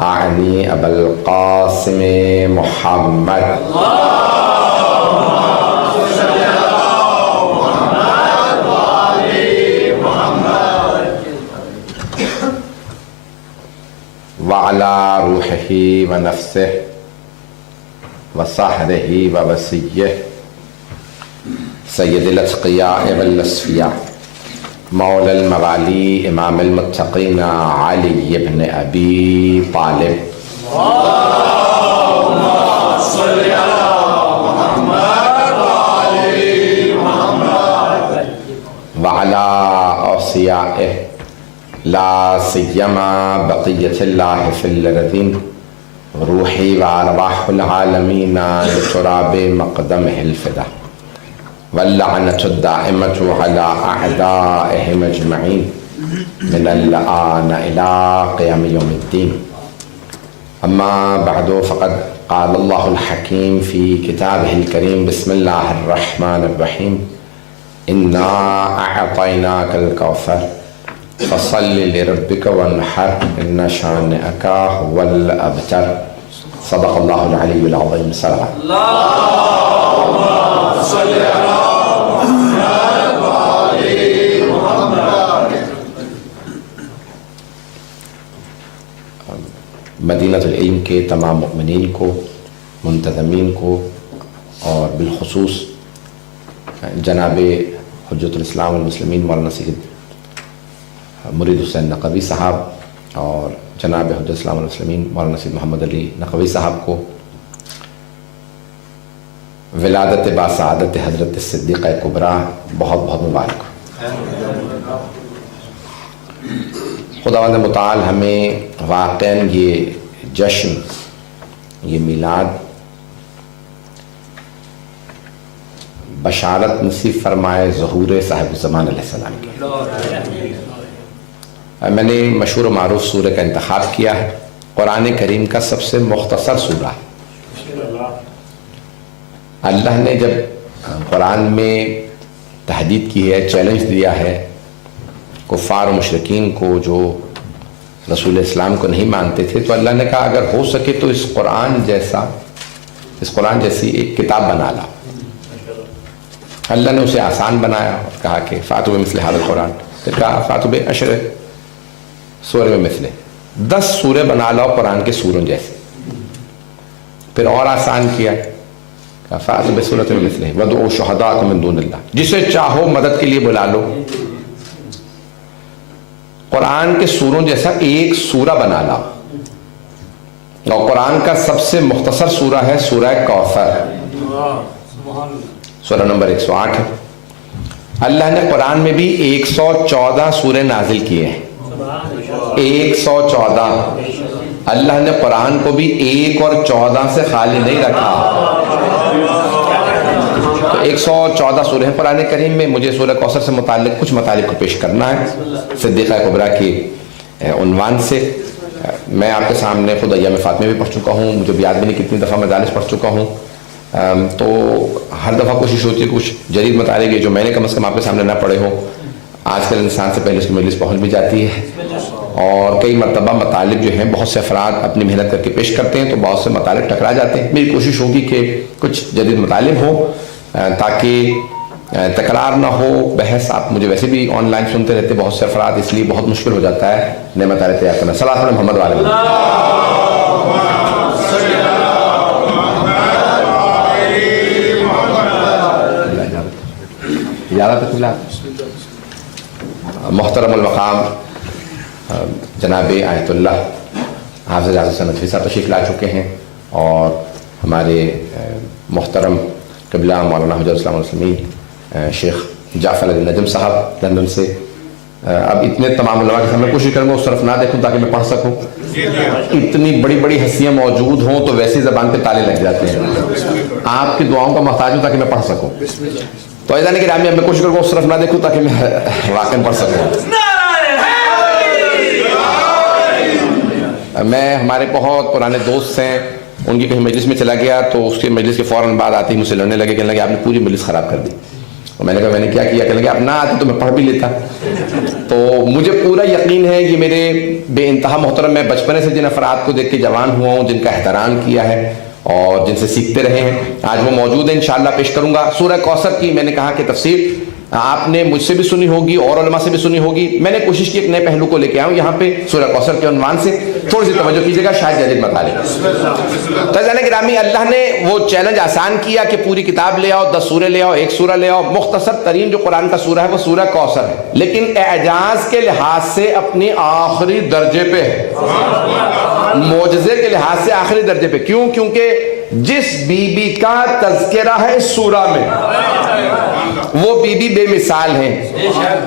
اعنی ابا القاسم محمد وعلى روحه ونفسه وصحره ووصيه سید الاتقیاء والاصفیاء مولا الموالی امام المتقین علی ابن ابی طالب اللهم صل على محمد وعلى محمد وعلى اوصیائه لا سیما بقیت اللہ فی الارضین روحی وارواح العالمین لتراب مقدمہ الفدا واللعنة الدائمة على أعدائهم أجمعين من الآن إلى قيام يوم الدين. أما بعد فقد قال الله الحكيم في كتابه الكريم بسم الله الرحمن الرحيم إنا أعطيناك الكوثر فصل لربك وانحر إن شانئك هو الأبتر. صدق الله العلي العظيم. صلوات اللهم صل على محمد وعلى محمد. مدینہ العلم کے تمام مؤمنین کو، منتظمین کو، اور بالخصوص جناب حجت الاسلام والمسلمین مولانا سید مرید حسین نقوی صاحب اور جناب حجت الاسلام والمسلمین مولانا سید محمد علی نقوی صاحب کو ولادت باسعادت حضرت صدیقہ کبریٰ بہت بہت مبارک. خداوند متعال ہمیں واقعاً یہ جشن، یہ میلاد بشارت نصیب فرمائے ظہور صاحب زمان علیہ السلام کی. میں نے مشہور و معروف سورہ کا انتخاب کیا ہے، قرآن کریم کا سب سے مختصر سورہ. اللہ نے جب قرآن میں تحدید کی ہے، چیلنج دیا ہے کفار و مشرکین کو جو رسول اسلام کو نہیں مانتے تھے، تو اللہ نے کہا اگر ہو سکے تو اس قرآن جیسی ایک کتاب بنا لا. اللہ نے اسے آسان بنایا اور کہا کہ فاتو بمثل ھذا القرآن، پھر کہا فاتو بعشر سورہ میں مثلے، 10 سورے بنا لاؤ قرآن کے سوروں جیسے. پھر اور آسان کیا، فاتو بسورۃ مثلہ وادعوا شہداءکم من دون اللہ، جسے چاہو مدد کے لیے بلا لو. قرآن کے سوروں جیسا ایک سورہ بنا لا. اور قرآن کا سب سے مختصر سورہ ہے سورہ کوثر، سورہ نمبر 108 ہے. اللہ نے قرآن میں بھی 114 سورے نازل کیے ہیں، 114. اللہ نے قرآن کو بھی 1 اور 14 سے خالی نہیں رکھا. 114 سورے ہیں قرآن کریم میں. مجھے سورہ کوثر سے متعلق کچھ مطالب کو پیش کرنا ہے صدیقہ کبریٰ کی عنوان سے. میں آپ کے سامنے خود ایام فاطمہ بھی پڑھ چکا ہوں، مجھے بھی یاد بھی نہیں کتنی دفعہ مجالس پڑھ چکا ہوں. تو ہر دفعہ کوشش ہوتی ہے کچھ جدید مطالب جو میں نے کم از کم آپ کے سامنے نہ پڑھے ہوں. آج کل انسان سے پہلے اس کی مجلس پہنچ بھی جاتی ہے، اور کئی مرتبہ مطالب جو ہیں بہت سے افراد اپنی محنت کر کے پیش کرتے ہیں تو بہت سے مطالب ٹکرا جاتے ہیں. میری کوشش ہوگی کہ کچھ جدید مطالب ہوں تاکہ تکرار نہ ہو. بحث آپ مجھے ویسے بھی آن لائن سنتے رہتے بہت سے افراد، اس لیے بہت مشکل ہو جاتا ہے نئے مطالب تیار کرنا. صلی اللہ علیہ محمد وعلیہ وسلم. محترم المقام جناب آیت اللہ حافظ اعظم نقوی صاحب تشریف لا چکے ہیں، اور ہمارے محترم قبلہ مولانا حجت الاسلام والمسلمین شیخ جعفر علی نجم صاحب لندن سے. اب اتنے تمام علماء کے سامنے کوشش کروں گا اس طرف نہ دیکھوں تاکہ میں پڑھ سکوں. اتنی بڑی بڑی ہستیاں موجود ہوں تو ویسی زبان پہ تالے لگ جاتے ہیں. آپ کی دعاؤں کا محتاج ہوں تاکہ میں پڑھ سکوں. تو ایسا نہیں کہ میں کوشش کروں اس طرف نہ دیکھوں تاکہ میں واقعا پڑھ سکوں. میں ہمارے بہت پرانے دوست ہیں، ان کی کہیں مجلس میں چلا گیا تو اس کے مجلس کے فوراً بعد آتے ہی مجھ سے لڑنے لگے، کہنے لگے آپ نے پوری مجلس خراب کر دی. میں نے کہا میں نے کیا کیا؟ کہنے لگے اب نہ آتی تو میں پڑھ بھی لیتا. تو مجھے پورا یقین ہے کہ میرے بے انتہا محترم، میں بچپنے سے جن افراد کو دیکھ کے جوان ہوا ہوں، جن کا احترام کیا ہے اور جن سے سیکھتے رہے ہیں، آج وہ موجود ہیں. انشاءاللہ پیش کروں گا سورہ کوثر کی. میں نے کہا کہ تفسیر آپ نے مجھ سے بھی سنی ہوگی اور علماء سے بھی سنی ہوگی. میں نے کوشش کی ایک نئے پہلو کو لے کے آؤں یہاں پہ سورہ کوثر کے عنوان سے. تھوڑی سی توجہ کیجیے گا، شاید جدید مطالعہ. تو جانے گرامی، اللہ نے وہ چیلنج آسان کیا کہ پوری کتاب لے آؤ، 10 سورے لے آؤ، ایک سورہ لے آؤ. مختصر ترین جو قرآن کا سورہ ہے وہ سورہ کوثر ہے، لیکن اعجاز کے لحاظ سے اپنی آخری درجے پہ ہے، معجزے کے لحاظ سے آخری درجے پہ. کیوں؟ کیونکہ جس بی بی کا تذکرہ ہے اس سورہ میں وہ بی بی بے مثال ہیں.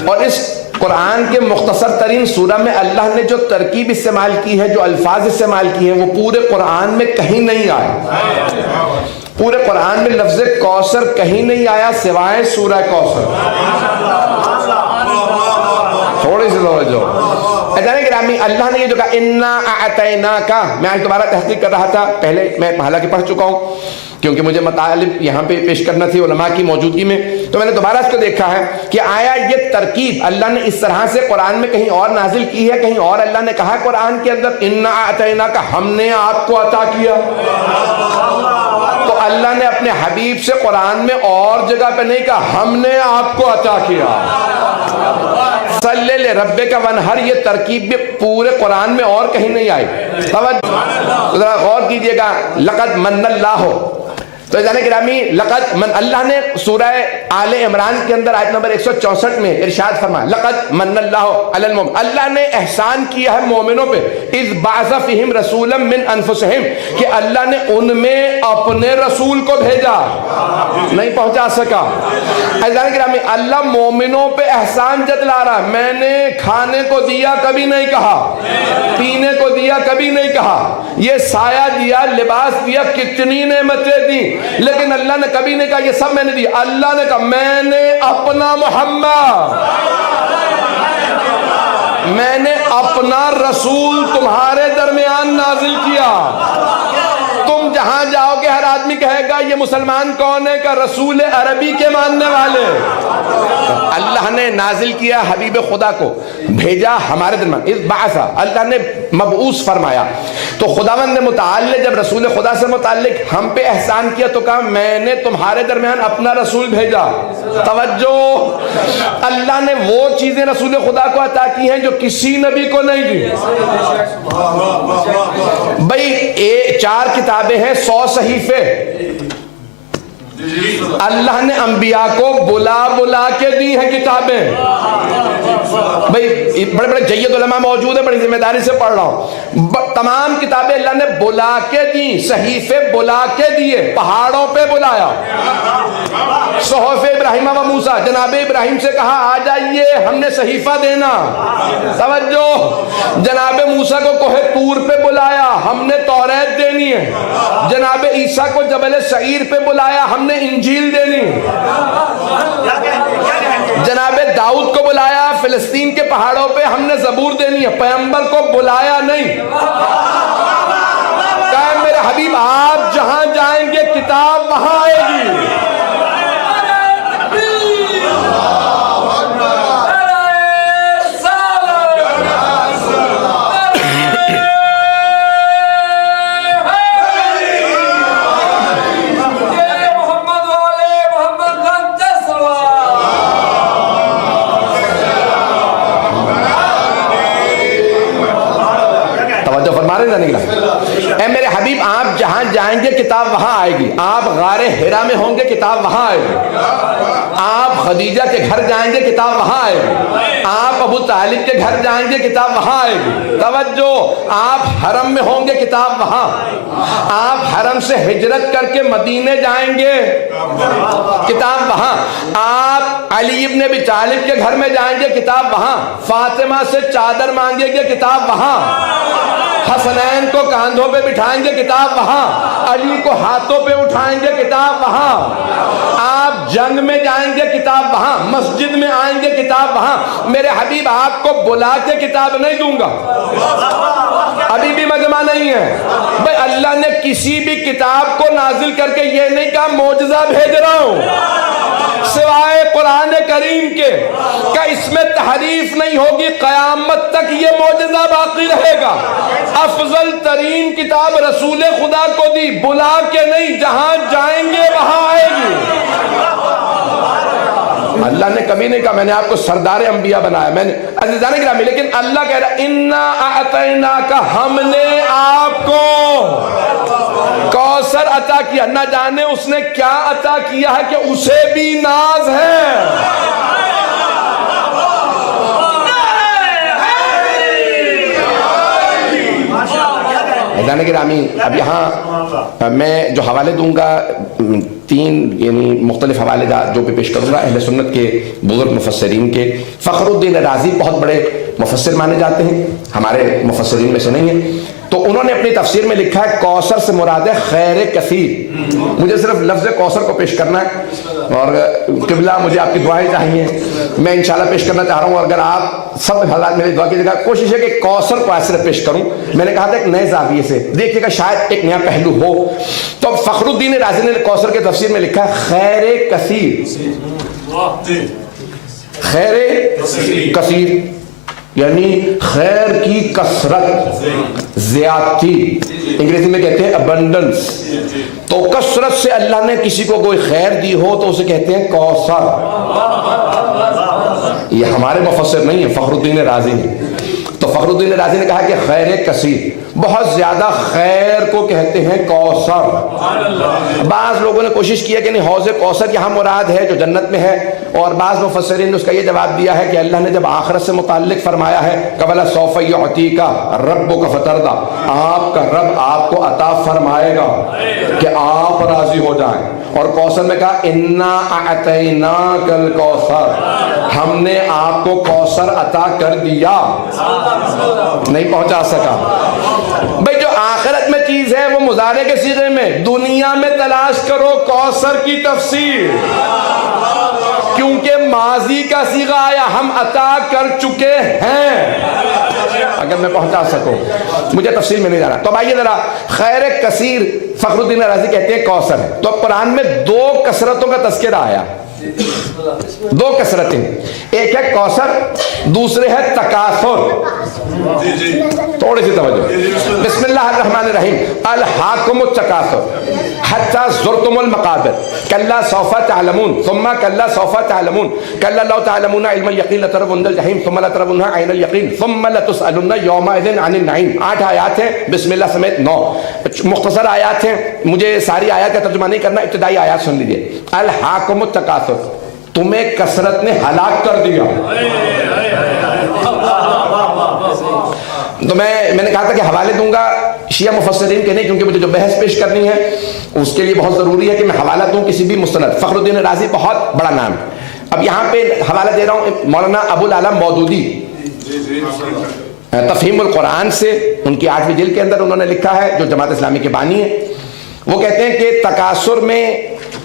اور اس قرآن کے مختصر ترین سورہ میں اللہ نے جو ترکیب استعمال کی ہے، جو الفاظ استعمال کیے ہیں، وہ پورے قرآن میں کہیں نہیں آئے. پورے قرآن میں لفظ کوثر کہیں نہیں آیا سوائے سورہ کوثر. تھوڑی سی توجہ. اجانے گرامی، اللہ نے یہ جو کہا انا اعطیناکا، میں آج دوبارہ تحقیق کر رہا تھا، پہلے میں حالانکہ پڑھ چکا ہوں کیونکہ مجھے مطالب یہاں پہ پیش کرنا تھی علماء کی موجودگی میں، تو میں نے دوبارہ اس کو دیکھا ہے کہ آیا یہ ترکیب اللہ نے اس طرح سے قرآن میں کہیں اور نازل کی ہے، کہیں اور اللہ نے کہا قرآن کے اندر انا اعطیناکا، ہم نے آپ کو عطا کیا. تو اللہ نے اپنے حبیب سے قرآن میں اور جگہ پہ نہیں کہا ہم نے آپ کو عطا کیا. صلی لربک وانحر، یہ ترکیب بھی پورے قرآن میں اور کہیں نہیں آئی. ذرا غور کیجئے گا. لقد من اللہ، تو جانے گرامی لقد من، اللہ نے سورہ آل عمران کے اندر آیت نمبر 164 میں ارشاد فرمایا لقد من اللہ علی المؤمنین، اللہ نے احسان کیا ہے مومنوں پہ، اذ بعث فیہم رسولا من انفسہم، کہ اللہ نے ان میں اپنے رسول کو بھیجا. نہیں پہنچا سکا. جانے گرامی، اللہ مومنوں پہ احسان جتلا رہا ہے. میں نے کھانے کو دیا کبھی نہیں کہا، پینے کو دیا کبھی نہیں کہا، یہ سایہ دیا، لباس دیا، کتنی نعمتیں دی، لیکن اللہ نے کبھی نہیں کہا یہ سب میں نے دی. اللہ نے کہا میں نے اپنا محمد، میں نے اپنا رسول تمہارے درمیان نازل کیا. تم جہاں جاؤ گے ہر آدمی کہے گا یہ مسلمان کون ہے؟ کہ رسول عربی کے ماننے والے. اللہ نے نازل کیا حبیب خدا کو، بھیجا ہمارے درمیان. اذ بعث، اللہ نے مبعوث فرمایا. تو خداوند متعال نے جب رسول خدا سے متعلق ہم پہ احسان کیا تو کہا میں نے تمہارے درمیان اپنا رسول بھیجا. توجہ، اللہ نے وہ چیزیں رسول خدا کو عطا کی ہیں جو کسی نبی کو نہیں دی. بھئی 4 کتابیں ہیں، 100 صحیفے. اللہ نے انبیاء کو بلا بلا کے دی ہیں کتابیں. بھئی بڑے بڑے جید علماء موجود ہیں، بڑی ذمہ داری سے پڑھ رہا ہوں. تمام کتابیں اللہ نے بلا کے دی، صحیفے بلا کے دیے، پہاڑوں پہ بلایا. صحف ابراہیم و موسیٰ، جناب ابراہیم سے کہا آ جائیے ہم نے صحیفہ دینا. توجہ، جناب موسیٰ کو کوہ طور پہ بلایا، ہم نے توریت دینی ہے. جناب عیسیٰ کو جبل سعیر پہ بلایا، ہم نے انجیل دینی ہے. جناب داؤد کو بلایا فلسطین کے پہاڑوں پہ، ہم نے زبور دینی ہے. پیغمبر کو بلایا نہیں. کہا میرے حبیب آپ جہاں جائیں گے کتاب وہاں آئے گی. اے میرے حبیب آپ جہاں جائیں گے کتاب وہاں آئے گی. آپ غار حرا میں ہوں گے کتاب وہاں آئے گی. آپ خدیجہ کے گھر جائیں گے کتاب وہاں آئے گی. آپ ابو طالب کے گھر جائیں گے کتاب وہاں آئے گی. توجہ، آپ حرم میں ہوں گے کتاب وہاں. آپ حرم سے ہجرت کر کے مدینے جائیں گے کتاب وہاں. آپ علی ابن ابی طالب کے گھر میں جائیں گے کتاب وہاں. فاطمہ سے چادر مانگیں گے کتاب وہاں. حسنین کو کاندھوں پہ بٹھائیں گے کتاب وہاں. علی کو ہاتھوں پہ اٹھائیں گے کتاب وہاں. آپ جنگ میں جائیں گے کتاب وہاں. مسجد میں آئیں گے کتاب وہاں. میرے حبیب آپ کو بلا کے کتاب نہیں دوں گا، ابھی بھی مجمع نہیں ہے. بھئی اللہ نے کسی بھی کتاب کو نازل کر کے یہ نہیں کہا معجزہ بھیج رہا ہوں. سوائے قرآن کریم کے کہ اس میں تحریف نہیں ہوگی، قیامت تک یہ معجزہ باقی رہے گا۔ افضل ترین کتاب رسول خدا کو دی، بلا کے نہیں، جہاں جائیں گے وہاں آئے گی۔ اللہ نے کبھی نہیں کہا میں نے آپ کو سردار انبیاء بنایا، میں نے عزیزان گرامی، لیکن اللہ کہہ رہا ہے انا اعطیناک، ہم نے آپ کو کوثر عطا کیا۔ نہ جانے اس نے کیا عطا کیا ہے کہ اسے بھی ناز ہے۔ عزیزان گرامی، اب یہاں میں جو حوالے دوں گا، تین یعنی مختلف حوالے جو بھی پیش کروں گا اہل سنت کے بزرگ مفسرین کے۔ فخر الدین رازی بہت بڑے مفسر مانے جاتے ہیں، ہمارے مفسرین میں سے نہیں ہیں، تو انہوں نے اپنی تفسیر میں لکھا ہے کوثر سے مراد ہے خیر کثیر۔ مجھے صرف لفظ کوثر کو پیش کرنا ہے، اور قبلہ مجھے آپ کی دعائیں چاہیے، میں انشاءاللہ پیش کرنا چاہ رہا ہوں۔ اگر آپ سب حضرات میری دعا کیجیے گا، کوشش ہے کہ کوثر کو ایسے پیش کروں۔ میں نے کہا تھا ایک نئے زاویے سے دیکھیے گا، شاید ایک نیا پہلو ہو۔ تو فخر الدین رازی نے کوثر کے تفسیر میں لکھا ہے خیر کثیر، خیر کثیر یعنی خیر کی کثرت، زیادتی، انگریزی میں کہتے ہیں ابنڈنس۔ تو کثرت سے اللہ نے کسی کو کوئی خیر دی ہو تو اسے کہتے ہیں کوثر۔ یہ ہمارے مفسر نہیں ہیں، فخر الدین رازی نے۔ تو فخر الدین رازی نے کہا کہ خیر کثیر، بہت زیادہ خیر کو کہتے ہیں کوثر۔ بعض لوگوں نے کوشش کیا کہ نہیں، حوض کوثر یہاں مراد ہے جو جنت میں ہے، اور بعض مفسرین نے اس کا یہ جواب دیا ہے کہ اللہ نے جب آخرت سے متعلق فرمایا ہے قَوَلَ سَوْفَ يُعْطِيكَ رَبُّكَ فَتَرْضَى، آپ کا رب آپ کو عطا فرمائے گا کہ آپ راضی ہو جائیں۔ اور کوثر میں کہا اِنَّا أَعْطَيْنَاكَ الْكَوْثَرَ، ہم نے آپ کو کوثر عطا کر دیا۔ نہیں پہنچا سکا بھئی، جو آخرت میں چیز ہے وہ مضارع کے صیغے میں، دنیا میں تلاش کرو کوثر کی تفسیر، کیونکہ ماضی کا صیغہ آیا، ہم عطا کر چکے ہیں۔ اگر میں پہنچا سکوں، مجھے تفصیل میں نہیں جانا۔ تو آئیے ذرا، خیر کثیر فخر الدین رازی کہتے ہیں کوثر ہے۔ تو قرآن میں دو کثرتوں کا تذکرہ آیا، دو کثرتیں، ایک ہے کوثر، دوسرے ہے تکاثر۔ تھوڑی سی توجہ، بسم اللہ الرحمن الرحیم، الہاکم التکاثر حتی زرتم المقابر کلا سوف تعلمون ثم کلا سوف تعلمون کلا لو تعلمون علم الیقین لترون الجحیم ثم لترونها عین الیقین ثم لتسألن یومئذ عن النعیم۔ 8 آیات ہیں، بسم اللہ سمیت 9 مختصر آیات ہیں، مجھے ساری آیات کا ترجمہ نہیں کرنا، ابتدائی آیات سن لیجئے۔ الہاکم التکاثر، تمہیں کثرت نے ہلاک کر دیا۔ تو میں نے کہا تھا کہ حوالے دوں گا شیعہ مفسرین کے نہیں، کیونکہ مجھے جو بحث پیش کرنی ہے اس کے لیے بہت ضروری ہے کہ میں حوالہ دوں کسی بھی مستند۔ فخر الدین رازی بہت بڑا نام ہے۔ اب یہاں پہ حوالہ دے رہا ہوں مولانا ابو العلا مودودی، تفہیم القرآن سے، ان کی 8ویں جلد کے اندر انہوں نے لکھا ہے، جو جماعت اسلامی کے بانی ہیں۔ وہ کہتے ہیں کہ تکاثر میں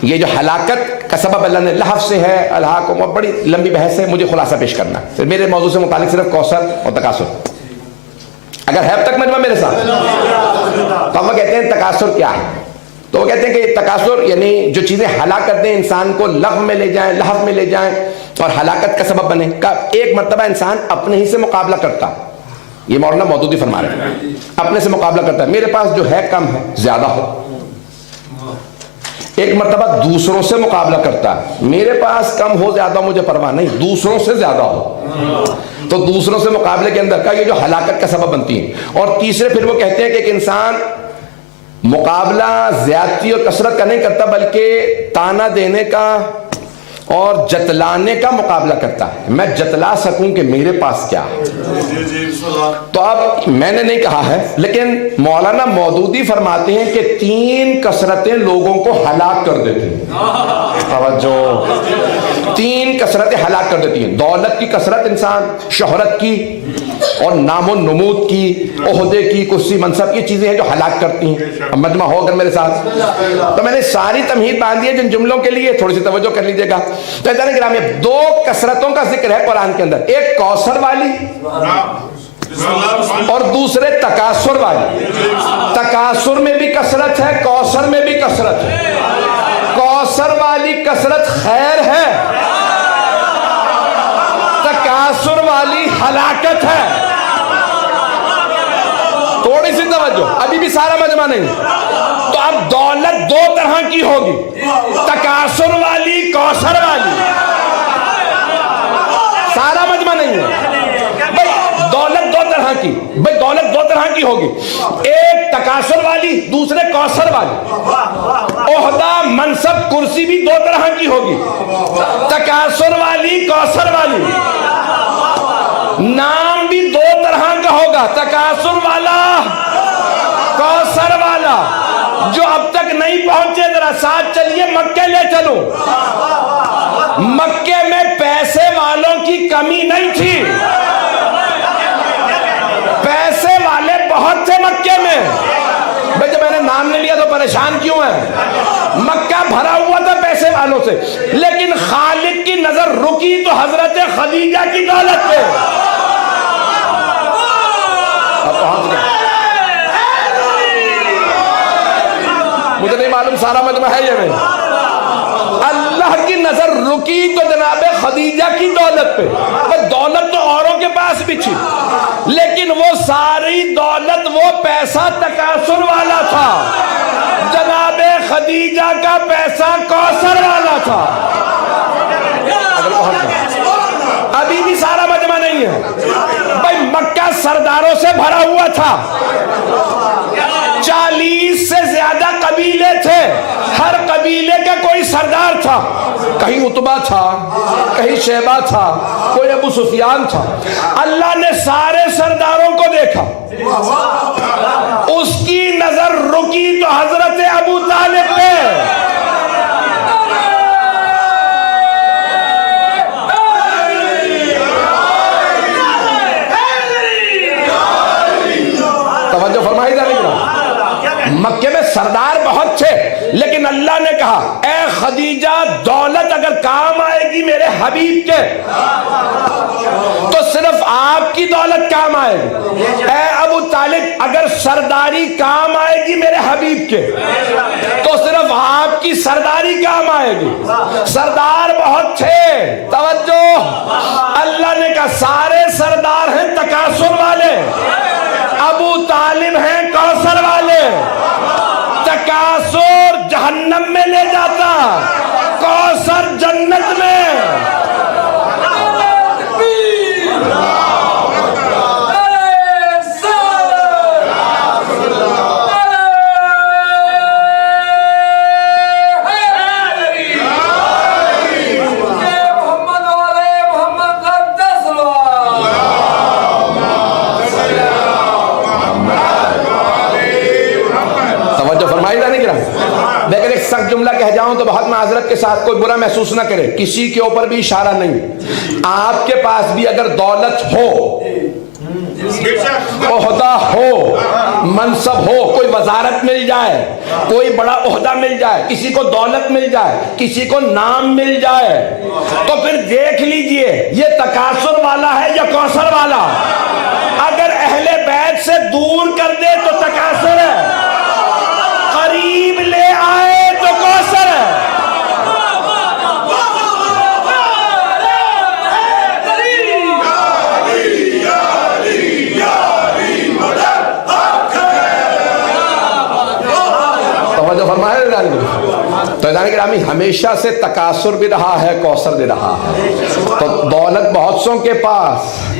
یہ جو ہلاکت کا سبب اللہ نے لحف سے ہے، الہاکم، اور بڑی لمبی بحث ہے، مجھے خلاصہ پیش کرنا ہے پھر میرے موضوع سے متعلق صرف کوثر اور تکاثر۔ اگر ہے اب تک مجمع میرے ساتھ، تو وہ کہتے ہیں تکاثر کیا ہے؟ تو وہ کہتے ہیں کہ تکاثر یعنی جو چیزیں ہلاک کر دیں، انسان کو لغو میں لے جائیں، لحف میں لے جائیں اور ہلاکت کا سبب بنے۔ کا ایک مرتبہ انسان اپنے ہی سے مقابلہ کرتا، یہ مولانا مودودی فرما رہے ہیں، اپنے سے مقابلہ کرتا ہے، میرے پاس جو ہے کم ہے، زیادہ ہو۔ ایک مرتبہ دوسروں سے مقابلہ کرتا ہے، میرے پاس کم ہو زیادہ مجھے پرواہ نہیں، دوسروں سے زیادہ ہو۔ تو دوسروں سے مقابلے کے اندر کا یہ جو ہلاکت کا سبب بنتی ہے۔ اور تیسرے پھر وہ کہتے ہیں کہ ایک انسان مقابلہ زیادتی اور کثرت کا نہیں کرتا، بلکہ تانا دینے کا اور جتلانے کا مقابلہ کرتا ہے، میں جتلا سکوں کہ میرے پاس کیا ہے۔ تو اب میں نے نہیں کہا ہے، لیکن مولانا مودودی فرماتے ہیں کہ 3 کثرتیں لوگوں کو ہلاک کر دیتی ہیں۔ توجہ، 3 کثرتیں ہلاک کر دیتی ہیں۔ دولت کی کثرت انسان، شہرت کی اور نام و نمود کی، عہدے کی، کرسی منصب، یہ چیزیں ہیں جو ہلاک کرتی ہیں۔ مجمع ہو اگر میرے ساتھ، تو میں نے ساری تمہید باندھی ہے جن جملوں کے لیے، تھوڑی سی توجہ کر لیجئے گا۔ تو ادھر گرامی 2 کثرتوں کا ذکر ہے قرآن کے اندر، ایک کوثر والی اور دوسرے تکاثر والی۔ تکاثر میں بھی کثرت ہے، کوثر میں بھی کثرت ہے۔ کوثر والی کثرت کثرت خیر ہے، تکاثر والی ہلاکت ہے۔ تھوڑی سی توجہ، ابھی بھی سارا مجمع نہیں۔ تو اب دولت دو طرح کی ہوگی، تکاثر والی، کوثر والی۔ سارا مجمع نہیں ہے بھائی، دولت دو طرح کی، بھائی دولت دو طرح کی ہوگی، ایک تکاثر والی، دوسرے کوثر والی۔ عہدہ، منصب، کرسی بھی دو طرح کی ہوگی، تکاثر والی، کوثر والی۔ نام بھی دو طرح کا ہوگا، تکاثر والا، کوثر والا۔ جو اب تک نہیں پہنچے ذرا ساتھ چلیے، مکے لے چلو۔ مکے میں پیسے والوں کی کمی نہیں تھی، پیسے والے بہت تھے مکے میں۔ بھئی جب میں نے نام نہیں لیا تو پریشان کیوں ہے؟ مکہ بھرا ہوا تھا پیسے والوں سے، لیکن خالق کی نظر رکی تو حضرت خدیجہ کی دولت پہ۔ اب پہنچ گئے، مجھے نہیں معلوم سارا مجمع ہے یہ نہیں۔ اللہ کی نظر رکی تو جناب خدیجہ کی دولت پہ۔ دولت تو اوروں کے پاس بھی تھی، لیکن وہ ساری دولت، وہ پیسہ تکاثر والا تھا، جناب خدیجہ کا پیسہ کوثر والا تھا۔ ابھی بھی سارا مجمع نہیں ہے بھائی، مکہ سرداروں سے بھرا ہوا تھا، 40 سے زیادہ قبیلے تھے، ہر قبیلے کا کوئی سردار تھا، کہیں عتبہ تھا، کہیں شیبہ تھا، کوئی ابو سفیان تھا۔ اللہ نے سارے سرداروں کو دیکھا، اس کی نظر رکی تو حضرت ابو طالب پہ۔ توجہ فرمائی جا رہی ہے، مکے میں سردار بہت تھے، لیکن اللہ نے کہا اے خدیجہ، دولت اگر کام آئے گی میرے حبیب کے تو صرف آپ کی دولت کام آئے گی۔ اے ابو طالب، اگر سرداری کام آئے گی میرے حبیب کے تو صرف آپ کی سرداری کام آئے گی۔ سردار بہت تھے، توجہ، اللہ نے کہا سارے سردار ہیں تکاثر والے، ابو طالب ہیں کوثر والے۔ تکاثر جہنم میں لے جاتا، کوثر جنت میں۔ لیکن ایک سخت جملہ کہہ جاؤں تو بہت معذرت کے ساتھ، کوئی برا محسوس نہ کرے، کسی کے اوپر بھی اشارہ نہیں۔ آپ کے پاس بھی اگر دولت ہو، عہدہ ہو، منصب ہو، کوئی وزارت مل جائے، کوئی بڑا عہدہ مل جائے، کسی کو دولت مل جائے، کسی کو نام مل جائے، تو پھر دیکھ لیجئے یہ تکاثر والا ہے یا کوثر والا۔ اگر اہل بیت سے دور کر دے تو تکاثر ہے، قریب لے آئے تو کوثر ہے۔ توجہ فرمائے تو گرامی، ہمیشہ سے تکاثر بھی رہا ہے، کوثر بھی رہا ہے۔ تو دولت بہت سوں کے پاس،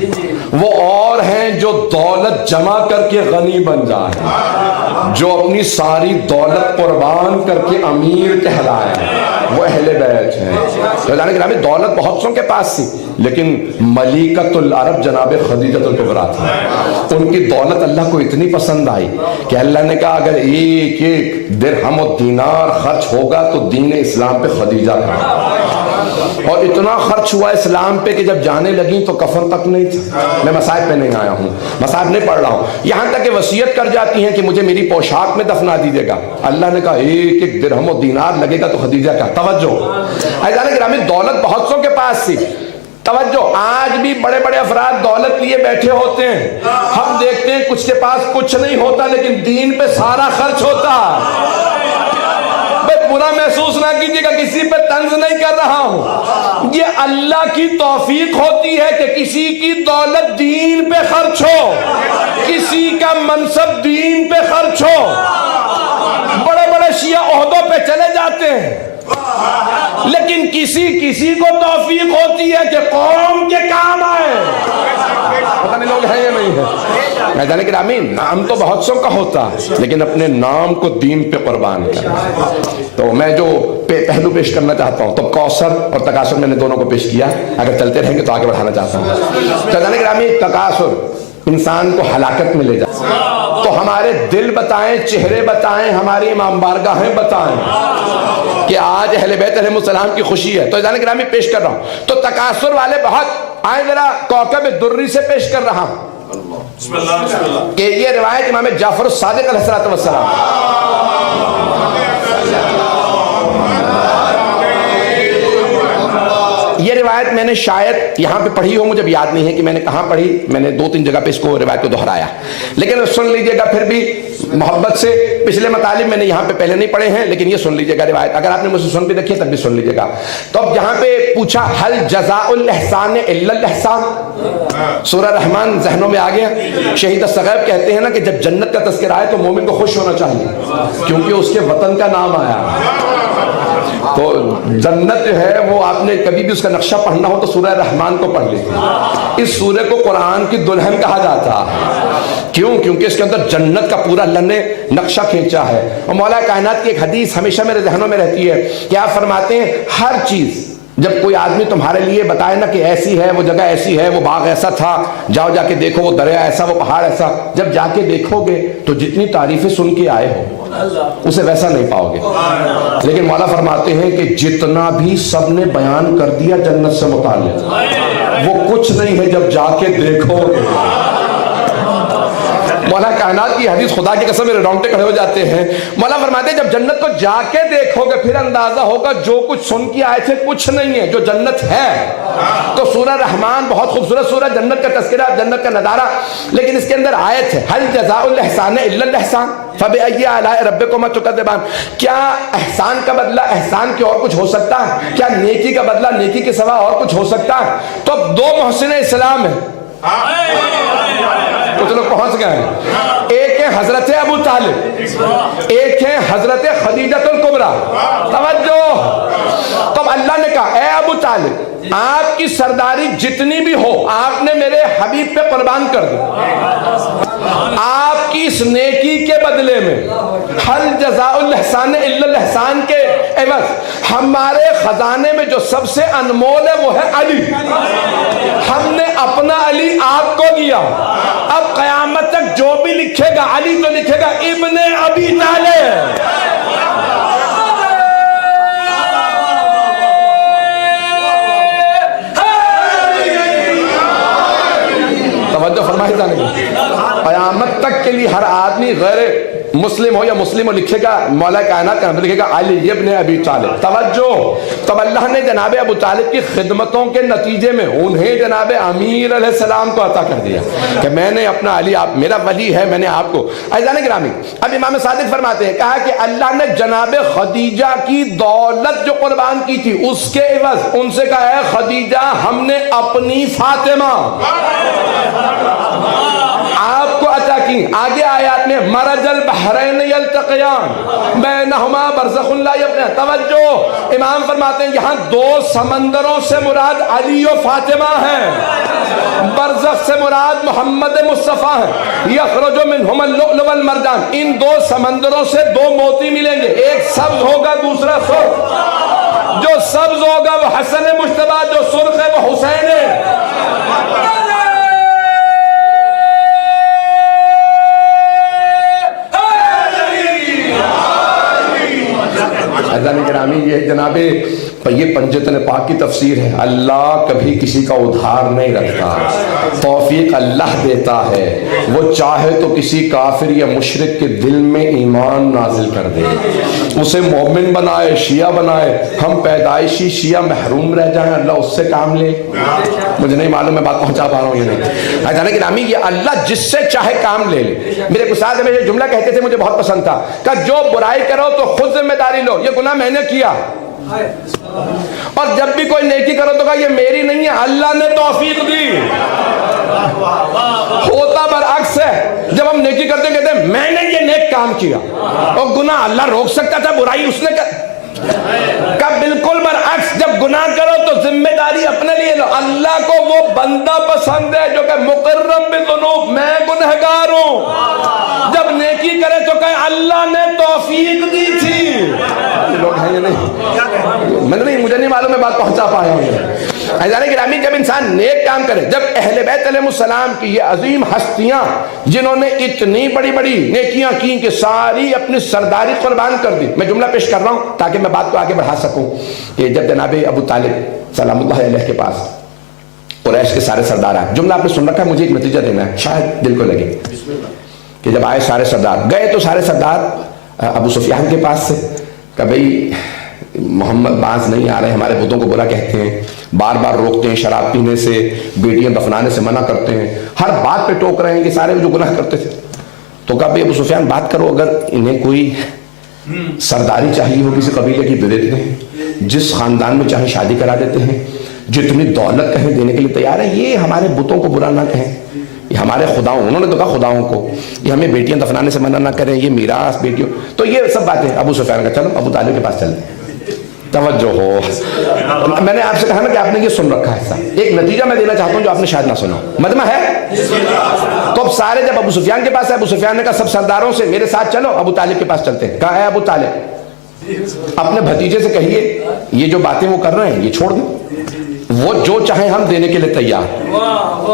وہ اور ہیں جو دولت جمع کر کے غنی بن جائے، جو اپنی ساری دولت قربان کر کے امیر کہلائے، وہ اہل بیت ہیں۔ تو گرامی، دولت بہت سوں کے پاس تھی، لیکن ملکۃ العرب جناب خدیجہ الکبریٰ تھی، ان کی دولت اللہ کو اتنی پسند آئی کہ اللہ نے کہا اگر ایک ایک درہم و دینار خرچ ہوگا تو دین اسلام پہ خدیجہ کا۔ اور اتنا خرچ ہوا اسلام پہ کہ جب جانے لگیں تو کفن تک نہیں تھا۔ میں مصائب پہ نہیں آیا ہوں، مصائب نہیں پڑھ رہا ہوں، یہاں تک کہ وصیت کر جاتی ہیں کہ مجھے میری پوشاک میں دفنا دیجیے گا۔ اللہ نے کہا ایک ایک درہم و دینار لگے گا تو خدیجہ کا۔ توجہ، عزیزان گرامی، دولت بہت سوں کے پاس تھی۔ توجہ، آج بھی بڑے بڑے افراد دولت لیے بیٹھے ہوتے ہیں، ہم دیکھتے ہیں کچھ کے پاس کچھ نہیں ہوتا لیکن دین پہ سارا خرچ ہوتا۔ برا محسوس نہ کیجیے گا، کسی پہ طنز نہیں کر رہا ہوں، یہ اللہ کی توفیق ہوتی ہے کہ کسی کی دولت دین پہ خرچ ہو، کسی کا منصب دین پہ خرچ ہو۔ بڑے بڑے شیعہ عہدوں پہ چلے جاتے ہیں، لیکن کسی کو توفیق ہوتی ہے کہ قوم کے کام آئے۔ پتہ نہیں لوگ ہیں یا نہیں ہے؟ میں جانے کہ آمین، نام تو بہت سو کا ہوتا لیکن اپنے نام کو دین پہ قربان کرنا۔ تو میں جو پہلو پیش کرنا چاہتا ہوں، تو کوثر اور تکاثر میں نے دونوں کو پیش کیا، اگر چلتے رہیں گے تو آگے بڑھانا چاہتا ہوں۔ تو جانے کہ آمین، تکاثر انسان کو ہلاکت میں لے جاتا ہے۔ تو ہمارے دل بتائیں، چہرے بتائیں، ہماری امام بارگاہیں بتائیں کہ آج اہل بیت علیہ السلام کی خوشی ہے۔ تو جانے گرامی پیش کر رہا ہوں، تو تکاثر والے بہت آئیں، ذرا کوکب دری سے پیش کر رہا ہوں کہ یہ روایت امام جعفر الصادق علیہ السلام، یہ روایت میں نے شاید یہاں پہ پڑھی ہو، مجھے یاد نہیں ہے کہ میں نے کہاں پڑھی، میں نے 2-3 جگہ پہ اس کو روایت کو دہرایا، لیکن سن لیجئے گا پھر بھی محبت سے۔ پچھلے مطالب میں نے یہاں پہ پہلے نہیں پڑھے ہیں، لیکن یہ سن لیجئے گا روایت، اگر آپ نے مجھ سے سن بھی رکھی ہے تب بھی سن لیجئے گا۔ تو اب یہاں پہ پوچھا حل جزاء الاحسان الا الاحسان، سورہ رحمان ذہنوں میں آ گیا۔ شہید الثغیب کہتے ہیں نا کہ جب جنت کا تذکرہ آئے تو مومن کو خوش ہونا چاہیے، کیونکہ اس کے وطن کا نام آیا۔ تو جنت جو ہے وہ آپ نے کبھی بھی اس کا نقشہ پڑھنا ہو تو سورہ رحمان کو پڑھ لیجیے۔ اس سورہ کو قرآن کی دلہن کہا جاتا ہے، کیوں؟ کیونکہ اس کے اندر جنت کا پورا اللہ نے نقشہ کھینچا ہے۔ اور مولا کائنات کی ایک حدیث ہمیشہ میرے ذہنوں میں رہتی ہے کہ آپ فرماتے ہیں ہر چیز، جب کوئی آدمی تمہارے لیے بتائے نا کہ ایسی ہے، وہ جگہ ایسی ہے، وہ باغ ایسا تھا، جاؤ جا کے دیکھو، وہ دریا ایسا، وہ پہاڑ ایسا، جب جا کے دیکھو گے تو جتنی تعریفیں سن کے آئے ہو اسے ویسا نہیں پاؤ گے۔ لیکن مولا فرماتے ہیں کہ جتنا بھی سب نے بیان کر دیا جنت سے متعلق، وہ کچھ نہیں ہے جب جا کے دیکھو گے۔ مولا کائنات کی حدیث، خدا کی قسم میرے رونگٹے کھڑے ہو جاتے ہیں۔ مولا فرماتے ہیں جب جنت کو جا کے دیکھو گے پھر اندازہ ہوگا جو کچھ سن کے آئے تھے کچھ نہیں ہے، جو جنت ہے۔ تو سورہ رحمان بہت خوبصورت سورہ، جنت کا تذکرہ، جنت کا نظارہ، لیکن اس کے اندر آیت ہے هل جزاء الاحسان الا الاحسان فبأي آلاء ربكما تكذبان، کیا احسان کا بدلہ احسان کے اور کچھ ہو سکتا ہے؟ کیا نیکی کا بدلہ نیکی کے سوا اور کچھ ہو سکتا ہے؟ تو اب 2 محسن اسلام ہیں، کچھ لوگ پہنچ گئے ہیں۔ ایک ہے حضرت ابو طالب، ایک ہے حضرت خدیجہ الکبریٰ۔ توجہ، تب اللہ نے کہا اے ابو طالب، آپ کی سرداری جتنی بھی ہو آپ نے میرے حبیب پہ قربان کر دی، آپ کی اس نیکی کے بدلے میں حل جزاء الاحسان الا الاحسان کے عوض ہمارے خزانے میں جو سب سے انمول ہے وہ ہے علی، ہم نے اپنا علی آپ کو دیا۔ اب قیامت تک جو بھی لکھے گا علی تو لکھے گا ابن ابی طالب۔ توجہ فرمائے جانے گی، قیامت تک کے لیے ہر آدمی غیر مسلم ہو یا مسلم ہو لکھے گا مولا کائنات کا لکھے گا علی ابن ابی طالب۔ توجہ، تب اللہ نے جناب ابو طالب کی خدمتوں کے نتیجے میں انہیں جناب امیر علیہ السلام کو عطا کر دیا کہ میں نے اپنا علی، آپ میرا ولی ہے، میں نے آپ کو۔ عزیزان گرامی، اب امام صادق فرماتے ہیں کہا کہ اللہ نے جناب خدیجہ کی دولت جو قربان کی تھی اس کے عوض ان سے کہا ہے خدیجہ ہم نے اپنی فاطمہ آپ کو عطا کی۔ آگے آیات میں مرج البحرین یلتقیان بینہما برزخ لا یبغیان۔ توجہ، امام فرماتے ہیں یہاں 2 سمندروں سے مراد علی و فاطمہ ہیں، برزخ سے مراد محمد مصطفیٰ ہیں، یخرج منہما اللؤلؤ والمرجان۔ ان 2 سمندروں سے 2 موتی ملیں گے، ایک سبز ہوگا دوسرا سرخ، جو سبز ہوگا وہ حسن مجتبیٰ، جو سرخ ہے وہ حسین ہے۔ گرامی، یہ جناب پر یہ پنجتن پاک کی تفسیر ہے، اللہ کبھی کسی کا ادھار نہیں رکھتا، توفیق اللہ دیتا ہے، وہ چاہے تو کسی کافر یا مشرک کے دل میں ایمان نازل کر دے، اسے مومن بنائے، شیعہ بنائے، ہم پیدائشی شیعہ محروم رہ جائیں، اللہ اس سے کام لے۔ مجھے نہیں معلوم میں بات پہنچا پا رہا ہوں یا نہیں، حضرت گرامی یہ اللہ جس سے چاہے کام لے لے۔ میرے استاد میں یہ جملہ کہتے تھے، مجھے بہت پسند تھا کہ جو برائی کرو تو خود ذمہ داری لو، یہ گناہ میں نے کیا، اور جب بھی کوئی نیکی کرو تو کہا یہ میری نہیں ہے، اللہ نے توفیق دی۔ ہوتا برعکس ہے، جب ہم نیکی کرتے کہتے ہیں میں نے یہ نیک کام کیا، اور گناہ اللہ روک سکتا تھا، برائی اس نے کا بالکل برعکس، جب گناہ کرو تو ذمہ داری اپنے لیے لو۔ اللہ کو وہ بندہ پسند ہے جو کہ مقرب بالذنوب، میں گنہگار ہوں، جب نیکی کرے تو کہے اللہ نے توفیق دی تھی۔ لوگ ہیں یا نہیں؟ مجھے نہیں معلوم میں بات پہنچا پایا ہوں۔ عزیزان گرامی، جب انسان نیک کام کرے، جب اہل بیت علیہ السلام کی یہ عظیم ہستیاں جنہوں نے اتنی بڑی بڑی نیکیاں کی کہ ساری اپنی سرداری قربان کر دی، میں جملہ پیش کر رہا ہوں تاکہ میں بات کو آگے بڑھا سکوں، کہ جب جناب ابو طالب سلام اللہ علیہ کے پاس قریش کے سارے سردار آئے، جملہ آپ نے سن رکھا ہے، مجھے ایک نتیجہ دینا ہے، شاید دل کو لگے، کہ جب آئے سارے سردار، گئے تو سارے سردار ابو سفیان کے پاس سے کہ بھئی محمد باز نہیں آ رہے، ہمارے بتوں کو برا کہتے ہیں، بار بار روکتے ہیں، شراب پینے سے، بیٹیاں دفنانے سے منع کرتے ہیں، ہر بات پہ ٹوک رہے ہیں کہ سارے جو گناہ کرتے تھے۔ تو کہا بھئی ابو سفیان بات کرو، اگر انہیں کوئی سرداری چاہیے ہو کسی قبیلے کی دے دیتے ہیں، جس خاندان میں چاہے شادی کرا دیتے ہیں، جتنی دولت کہیں دینے کے لیے تیار ہے، یہ ہمارے بتوں کو برا نہ کہیں، یہ ہمارے خداؤں، انہوں نے تو کہا خداؤں کو، یہ ہمیں بیٹیاں دفنانے سے منع نہ کریں، یہ میراث بیٹیوں، تو یہ سب باتیں ابو سفیان کا، چلو ابو طالب کے پاس چلتے ہیں۔ توجہ ہو، میں نے آپ سے کہا نا کہ آپ نے یہ سن رکھا ہے، ایک نتیجہ میں دینا چاہتا ہوں جو آپ نے شاید نہ سنا، مجمع ہے؟ تو اب سارے جب ابو سفیان کے پاس ہے، ابو سفیان نے کہا سب سرداروں سے میرے ساتھ چلو، ابو طالب کے پاس چلتے ہیں۔ کہا ہے ابو طالب اپنے بھتیجے سے کہیے یہ جو باتیں وہ کر رہے ہیں یہ چھوڑ دیں، وہ جو چاہیں ہم دینے کے لیے تیار۔